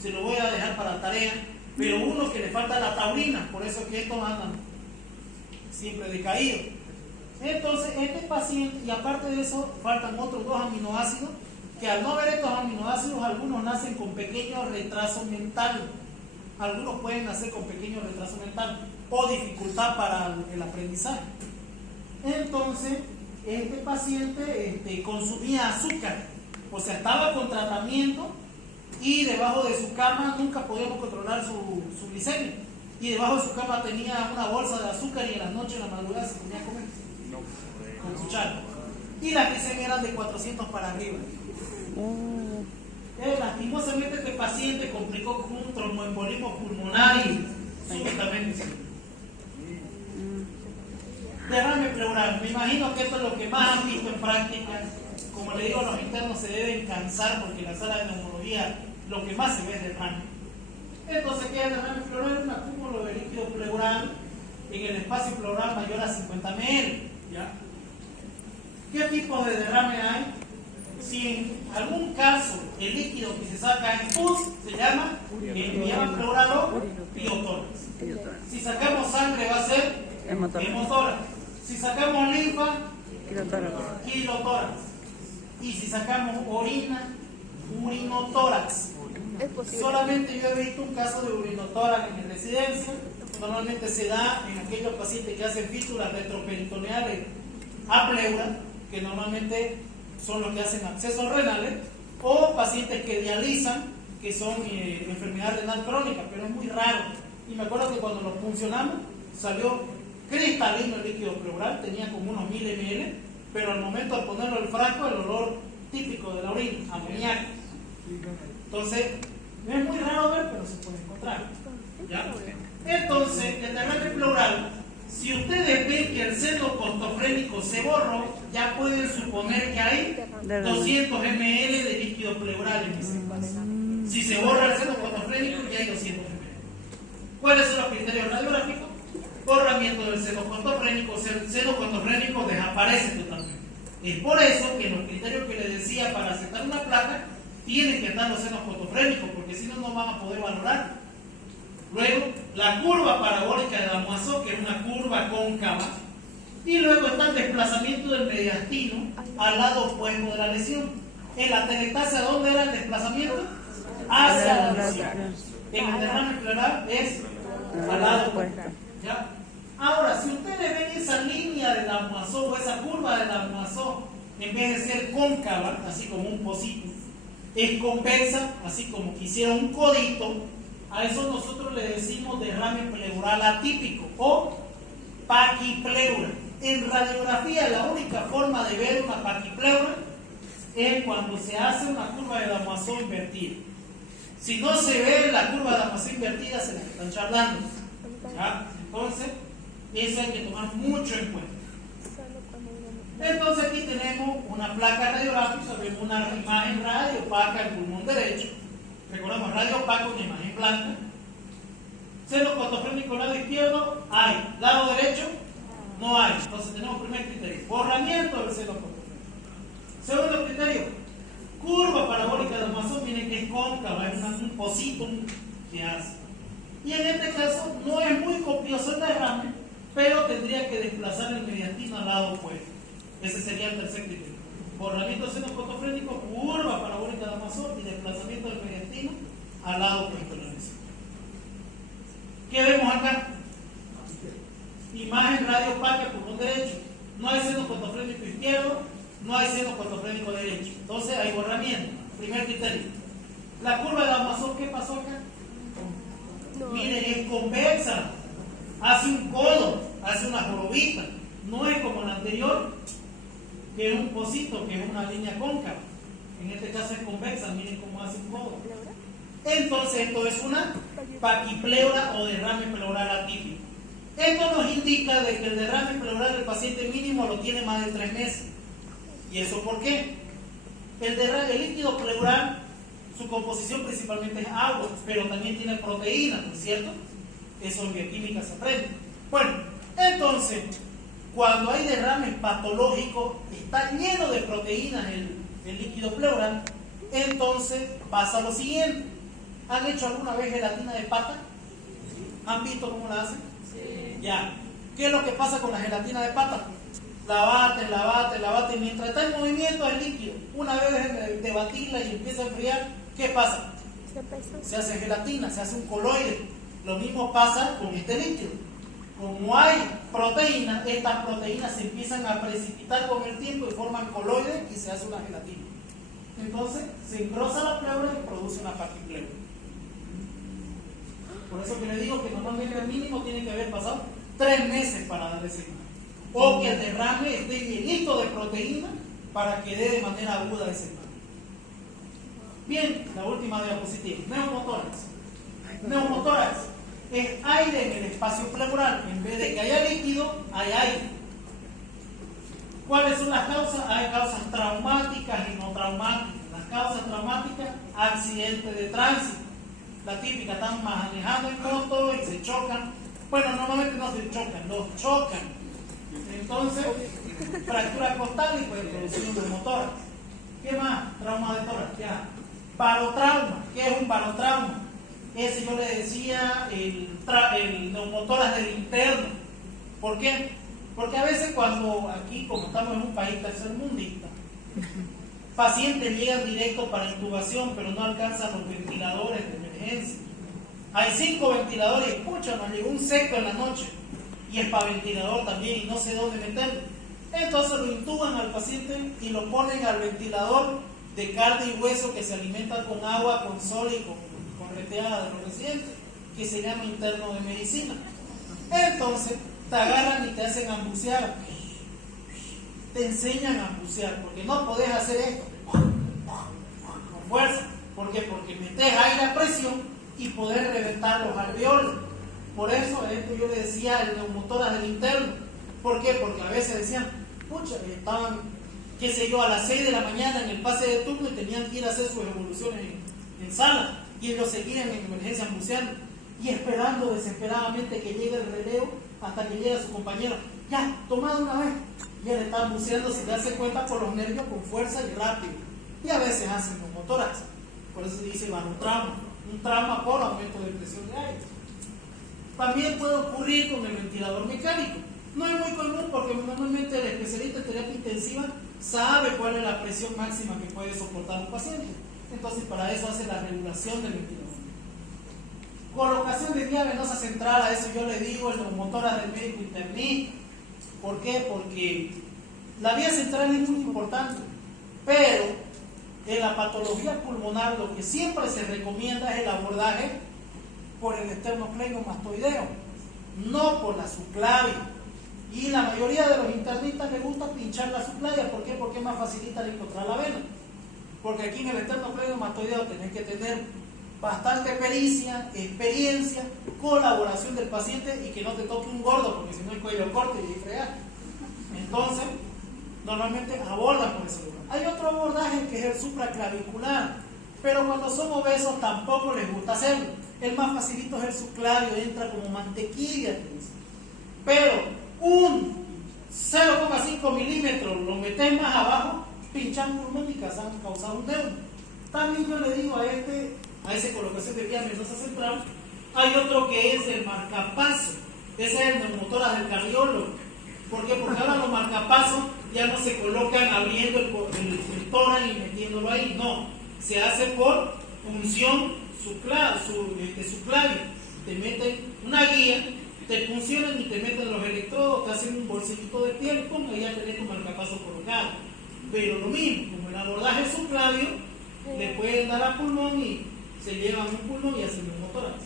Se lo voy a dejar para tarea, pero uno que le falta la taurina, por eso es que estos andan siempre decaídos. Entonces, este paciente, y aparte de eso, faltan otros 2 aminoácidos, que al no ver estos aminoácidos, algunos nacen con pequeño retraso mental. Algunos pueden nacer con pequeño retraso mental o dificultad para el aprendizaje. Entonces, este paciente consumía azúcar, o sea, estaba con tratamiento y debajo de su cama nunca podíamos controlar su glicemia. Y debajo de su cama tenía una bolsa de azúcar y en la noche, en la madrugada, se ponía a comer con cuchara. Y las glicemias eran de 400 para arriba. Lastimosamente este paciente complicó con un tromboembolismo pulmonar y súbitamente. Derrame pleural. Me imagino que esto es lo que más han visto en práctica. Como le digo, los internos se deben cansar porque en la sala de neumología lo que más se ve es derrame. Entonces, ¿qué es derrame pleural? Un acúmulo de líquido pleural en el espacio pleural mayor a 50 ml. ¿Ya? ¿Qué tipos de derrame hay? Si en algún caso el líquido que se saca es pus, se llama pleural o piotórax. Si sacamos sangre va a ser hemotórax. Si sacamos linfa, kilotórax. Y si sacamos orina, urinotórax. Solamente yo he visto un caso de urinotórax en mi residencia, normalmente se da en aquellos pacientes que hacen fístulas retroperitoneales a pleura, que normalmente son los que hacen abscesos renales, o pacientes que dializan, que son enfermedad renal crónica, pero es muy raro. Y me acuerdo que cuando lo funcionamos salió cristalino el líquido pleural, tenía como unos 1000 ml, pero al momento de ponerlo al frasco, el olor típico de la orina, amoníaco. Entonces, no es muy raro ver, pero se puede encontrar. ¿Ya? Entonces, el derrame pleural, si ustedes ven que el seno costofrénico se borró, ya pueden suponer que hay 200 ml de líquido pleural en ese caso. Si se borra el seno costofrénico, ya hay 200 ml. ¿Cuáles son los criterios radiográficos? Borramiento del seno costofrénico, el seno costofrénico desaparece totalmente. Es por eso que en los criterios que les decía para aceptar una placa, tienen que estar los senos costofrénicos, porque si no, no van a poder valorar. Luego, la curva parabólica de Damoiseau, que es una curva cóncava, y luego está el desplazamiento del mediastino al lado opuesto de la lesión. En la telestasia, ¿dónde era el desplazamiento? Hacia la lesión. En el derrame pleural es al lado opuesto. ¿Ya? Ahora, si ustedes ven esa línea de Damoiseau o esa curva de Damoiseau, en vez de ser cóncava, así como un pocito, es convexa, así como que hiciera un codito, a eso nosotros le decimos derrame pleural atípico o paquipleura. En radiografía, la única forma de ver una paquipleura es cuando se hace una curva de Damoiseau invertida. Si no se ve la curva de Damoiseau invertida, se la están charlando. ¿Ya? Entonces, eso hay que tomar mucho en cuenta. Entonces aquí tenemos una placa radiográfica, vemos una imagen radio opaca del pulmón derecho. Recordemos, radio opaca, una imagen blanca. Seno costofrénico lado izquierdo, hay. Lado derecho, no hay. Entonces tenemos primer criterio, borramiento del seno costofrénico. Segundo criterio, curva parabólica de Damoiseau, miren que es cóncava, es un pocito que hace. Y en este caso no es muy copioso el derrame, pero tendría que desplazar el mediastino al lado opuesto. Ese sería el tercer criterio. Borramiento del seno costofrénico, curva parabólica de Damoiseau y desplazamiento del mediastino al lado opuesto de la lesión. ¿Qué vemos acá? Imagen radio opaca, pulmón derecho. No hay seno costofrénico izquierdo, no hay seno costofrénico derecho. Entonces hay borramiento. Primer criterio. La curva de Damoiseau, ¿qué pasó acá? Miren, es convexa. Hace un codo, hace una jorobita. No es como la anterior, que es un pocito, que es una línea cóncava. En este caso es convexa, miren cómo hace un codo. Entonces esto es una paquipleura o derrame pleural atípico. Esto nos indica de que el derrame pleural del paciente mínimo lo tiene más de 3 meses. ¿Y eso por qué? El líquido pleural, su composición principalmente es agua, pero también tiene proteínas, ¿no es cierto? Eso en bioquímica se aprende. Bueno, entonces, cuando hay derrames patológicos, está lleno de proteínas el líquido pleural, entonces pasa lo siguiente. ¿Han hecho alguna vez gelatina de pata? ¿Han visto cómo la hacen? Sí. Ya. ¿Qué es lo que pasa con la gelatina de pata? La bate, y mientras está en movimiento el líquido, una vez dejen de batirla y empieza a enfriar, ¿qué pasa? Se hace gelatina, se hace un coloide. Lo mismo pasa con este líquido. Como hay proteínas, estas proteínas se empiezan a precipitar con el tiempo y forman coloides y se hace una gelatina. Entonces se engrosa la pleura y produce una paquipleura. Por eso que le digo que normalmente al mínimo tiene que haber pasado 3 meses para darle señal. O que el derrame esté llenito de proteína para que dé de manera aguda ese mal. Bien, la última diapositiva. Neumotórax. Neumotórax es aire en el espacio pleural. En vez de que haya líquido, hay aire. ¿Cuáles son las causas? Hay causas traumáticas y no traumáticas. Las causas traumáticas, accidentes de tránsito. La típica, están manejando en moto y se chocan. Bueno, normalmente no se chocan, los chocan. Entonces, fractura costal y puede producir un neumotórax. ¿Qué más? Trauma de tórax. Ya. Parotrauma. ¿Qué es un parotrauma? Ese yo le decía el neumotórax del interno. ¿Por qué? Porque a veces cuando aquí, como estamos en un país tercermundista, pacientes llegan directo para intubación, pero no alcanzan los ventiladores de emergencia. hay 5 ventiladores y pucha, nos llegó un seco en la noche y es para ventilador también y no sé dónde meterlo. Entonces lo intuban al paciente y lo ponen al ventilador de carne y hueso que se alimenta con agua, con sol y con reteada de los residentes, que se llama interno de medicina. Entonces te agarran y te hacen ambucear, te enseñan a ambucear, porque no podés hacer esto con fuerza. ¿Por qué? Porque metes aire a presión y podés reventar los alveolos. Por eso esto yo le decía el neumotórax del interno. ¿Por qué? Porque a veces decían, pucha, estaban, qué sé yo, a las 6 de la mañana en el pase de turno y tenían que ir a hacer sus evoluciones en sala, y ellos seguían en emergencia ambuceando y esperando desesperadamente que llegue el relevo hasta que llegue su compañero. Ya, toma de una vez. Y él está ambuceando sin darse cuenta por los nervios, con fuerza y rápido. Y a veces hacen neumotórax. Por eso se dice barotrauma, un trauma por aumento de presión de aire. También puede ocurrir con el ventilador mecánico. No es muy común porque normalmente el especialista en terapia intensiva sabe cuál es la presión máxima que puede soportar un paciente. Entonces para eso hace la regulación del ventilador. Colocación de vía venosa central, a eso yo le digo el neumotórax del médico internista. ¿Por qué? Porque la vía central es muy importante, pero en la patología pulmonar lo que siempre se recomienda es el abordaje por el esternocleidomastoideo, no por la subclavia. Y la mayoría de los internistas les gusta pinchar la subclavia. ¿Por qué? Porque es más facilita de encontrar la vena. Porque aquí en el esternocleidomastoideo tenés que tener bastante pericia, experiencia, colaboración del paciente y que no te toque un gordo, porque si no el cuello corto y fregar. Entonces, normalmente abordan por ese lugar. Hay otro abordaje que es el supraclavicular, pero cuando son obesos tampoco les gusta hacerlo. El más facilito es el subclavio, entra como mantequilla. Pero un 0,5 milímetros lo metes más abajo, pinchan pulmón y causar un dedo. También yo le digo a esa colocación de vía venosa central, hay otro que es el marcapaso. Ese es el neumotórax del cardiólogo. ¿Por qué? Porque ahora los marcapasos ya no se colocan abriendo el tórax y metiéndolo ahí. No, se hace por punción subclavia. Te meten una guía, te funcionan y te meten los electrodos, te hacen un bolsillito de piel, y ya tenés tu marcapaso colocado. Pero lo mismo, como el abordaje subclavio, le pueden dar a pulmón y se llevan un pulmón y hacen neumotórax.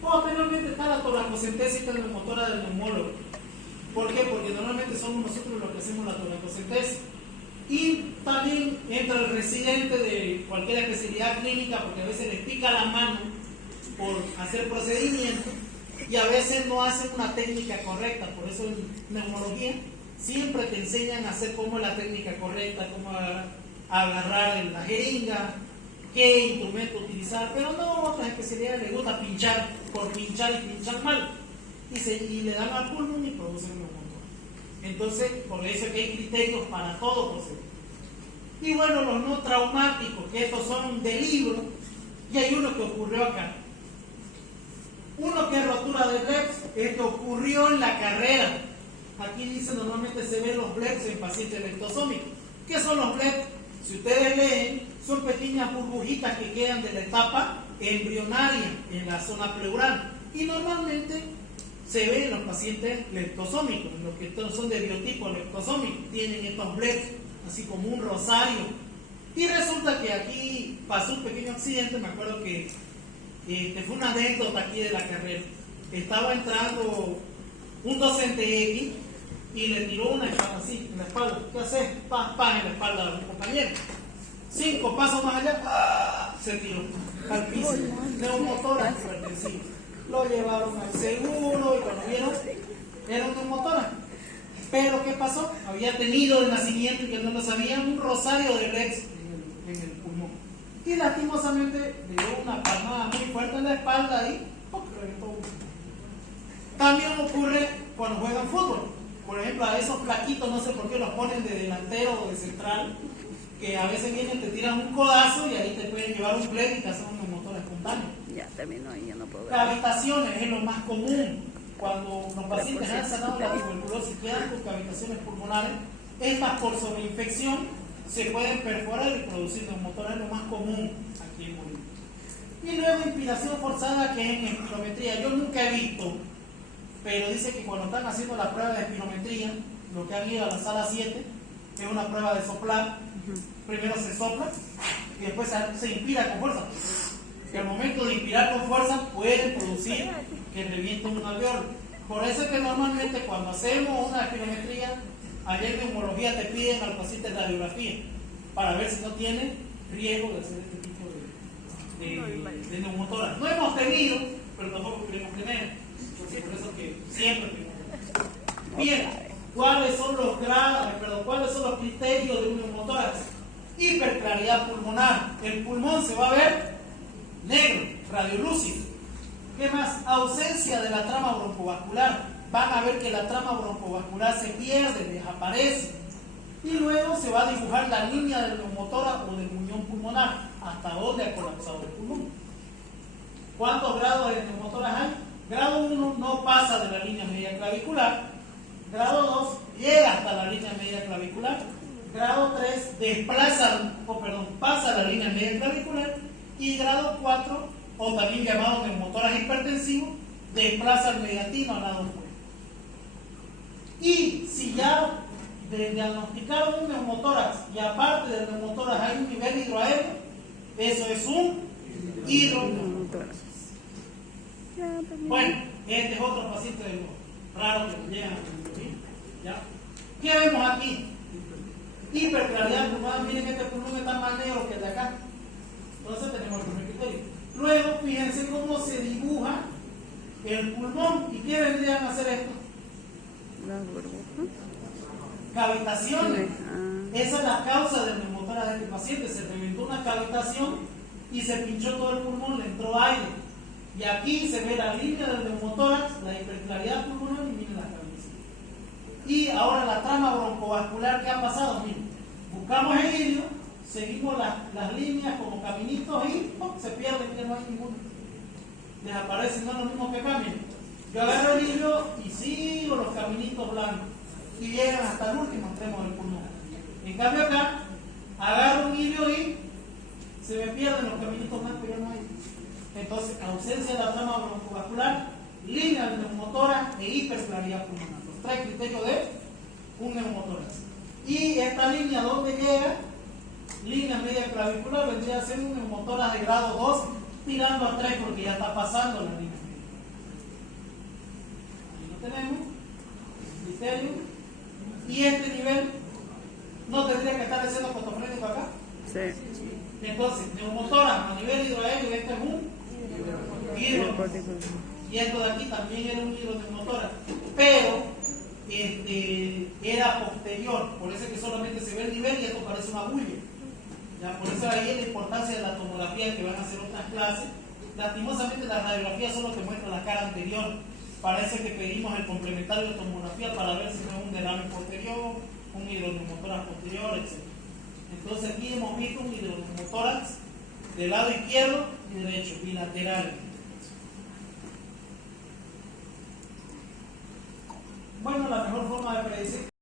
Posteriormente está la toracocentesis del neumotórax del neumólogo. ¿Por qué? Porque normalmente somos nosotros los que hacemos la toracocentesis. Y también entra el residente de cualquier especialidad clínica, porque a veces les pica la mano por hacer procedimientos y a veces no hacen una técnica correcta. Por eso en neumología siempre te enseñan a hacer cómo es la técnica correcta, cómo agarrar la jeringa, qué instrumento utilizar, pero no, otras especialidades les gusta pinchar por pinchar y pinchar mal, y le dan al pulmón y producen neumotórax. Entonces, por eso es que hay criterios para todo procedimiento. Y bueno, los no traumáticos, que estos son de libro, y hay uno que ocurrió acá. Uno que es rotura de Blebs, esto ocurrió en la carrera. Aquí dice, normalmente se ven los Blebs en pacientes lectosómicos. ¿Qué son los Blebs? Si ustedes leen, son pequeñas burbujitas que quedan de la etapa embrionaria en la zona pleural. Y normalmente se ven en los pacientes leptosómicos, los que son de biotipo leptosómico, tienen estos Blebs, así como un rosario. Y resulta que aquí pasó un pequeño accidente, me acuerdo que fue una anécdota aquí de la carrera. Estaba entrando un docente X y le tiró una espada así en la espalda. ¿Qué haces? Pam, pam en la espalda de un compañero. 5 pasos más allá, ¡ah! Se tiró al piso. Neumotórax hipertensivo. Lo llevaron al seguro y cuando vieron, era un neumotórax. Pero ¿qué pasó? Había tenido de nacimiento, y que no lo sabían, un rosario de Blebs en el pulmón. Y lastimosamente le dio una palmada muy fuerte en la espalda y reventó. También ocurre cuando juegan fútbol. Por ejemplo, a esos flaquitos, no sé por qué los ponen de delantero o de central, que a veces vienen, te tiran un codazo y ahí te pueden llevar un Bleb y te hacen un neumotórax espontáneo. Ya terminó y ya no puedo ver. Cavitaciones es lo más común. Cuando los pacientes han sanado la tuberculosis y quedan con cavitaciones pulmonares, estas por sobreinfección se pueden perforar y producir neumotórax, es lo más común aquí en Bolivia. Y luego inspiración forzada, que es en espirometría. Yo nunca he visto, pero dice que cuando están haciendo la prueba de espirometría, lo que han ido a la sala 7, que es una prueba de soplar, primero se sopla y después se inspira con fuerza. Que al momento de inspirar con fuerza puede producir que reviente un alveolo. Por eso es que normalmente cuando hacemos una espirometría, allá en neumología te piden al paciente radiografía para ver si no tiene riesgo de hacer este tipo de neumotórax. No hemos tenido, pero tampoco queremos tener. Entonces, por eso que siempre tenemos. Bien, ¿cuáles son los criterios de un neumotórax? Hiperclaridad pulmonar. El pulmón se va a ver negro, radiolúcido. ¿Qué más? Ausencia de la trama broncovascular. Van a ver que la trama broncovascular se pierde, desaparece. Y luego se va a dibujar la línea del neumotórax o del muñón pulmonar, hasta donde ha colapsado el pulmón. ¿Cuántos grados de neumotórax hay? Grado 1 no pasa de la línea media clavicular. Grado 2 llega hasta la línea media clavicular. Grado 3 pasa la línea media clavicular. Y grado 4, o también llamado neumotórax hipertensivo, desplaza el mediastino al lado opuesto. Y si ya diagnosticaron un neumotórax y aparte del neumotórax hay un nivel hidroaéreo, eso es un hidroneumotórax. Bueno, este es otro paciente de los raros que llegan a la. ¿Qué vemos aquí? Hiperclaridad pulmonar. Miren, este pulmón está más negro que el de acá. Entonces tenemos el primer criterio. Luego, fíjense cómo se dibuja el pulmón. ¿Y qué vendrían a hacer esto? Las burbujas. Cavitaciones. Esa es la causa del neumotórax de este paciente. Se reventó una cavitación y se pinchó todo el pulmón, le entró aire. Y aquí se ve la línea del neumotórax, la hiperclaridad pulmonar y miren la cavitación. Y ahora la trama broncovascular, ¿qué ha pasado? Miren, buscamos el hilio, seguimos las líneas como caminitos y se pierde, que no hay ninguno. Desaparece, no es lo mismo que acá, miren. Yo agarro el hilo y sigo los caminitos blancos y llegan hasta el último extremo del pulmón. En cambio acá, agarro un hilo y se me pierden los caminitos blancos y ya no hay. Entonces, ausencia de la trama broncovascular, línea de neumotórax e hiperclaridad pulmonar. Los tres criterios de un neumotórax. Y esta línea, ¿dónde llega? Línea media clavicular, vendría a ser un neumotórax de grado 2, tirando a 3 porque ya está pasando la línea media. Ahí lo tenemos. Criterio. Y este nivel no tendría que estar haciendo fotofrénico acá. Sí. Entonces, neumotórax a nivel hidroaéreo, este es un hidroneumotórax. Y esto de aquí también era un hidroneumotórax, pero era posterior, por eso es que solamente se ve el nivel y esto parece una bulla. ¿Ya? Por eso ahí es la importancia de la tomografía, que van a hacer otras clases. Lastimosamente la radiografía solo te muestra la cara anterior. Parece que pedimos el complementario de tomografía para ver si no es un derrame posterior, un hidroneumotórax posterior, etc. Entonces aquí hemos visto un hidroneumotórax del lado izquierdo y derecho, bilateral. Bueno, la mejor forma de predecir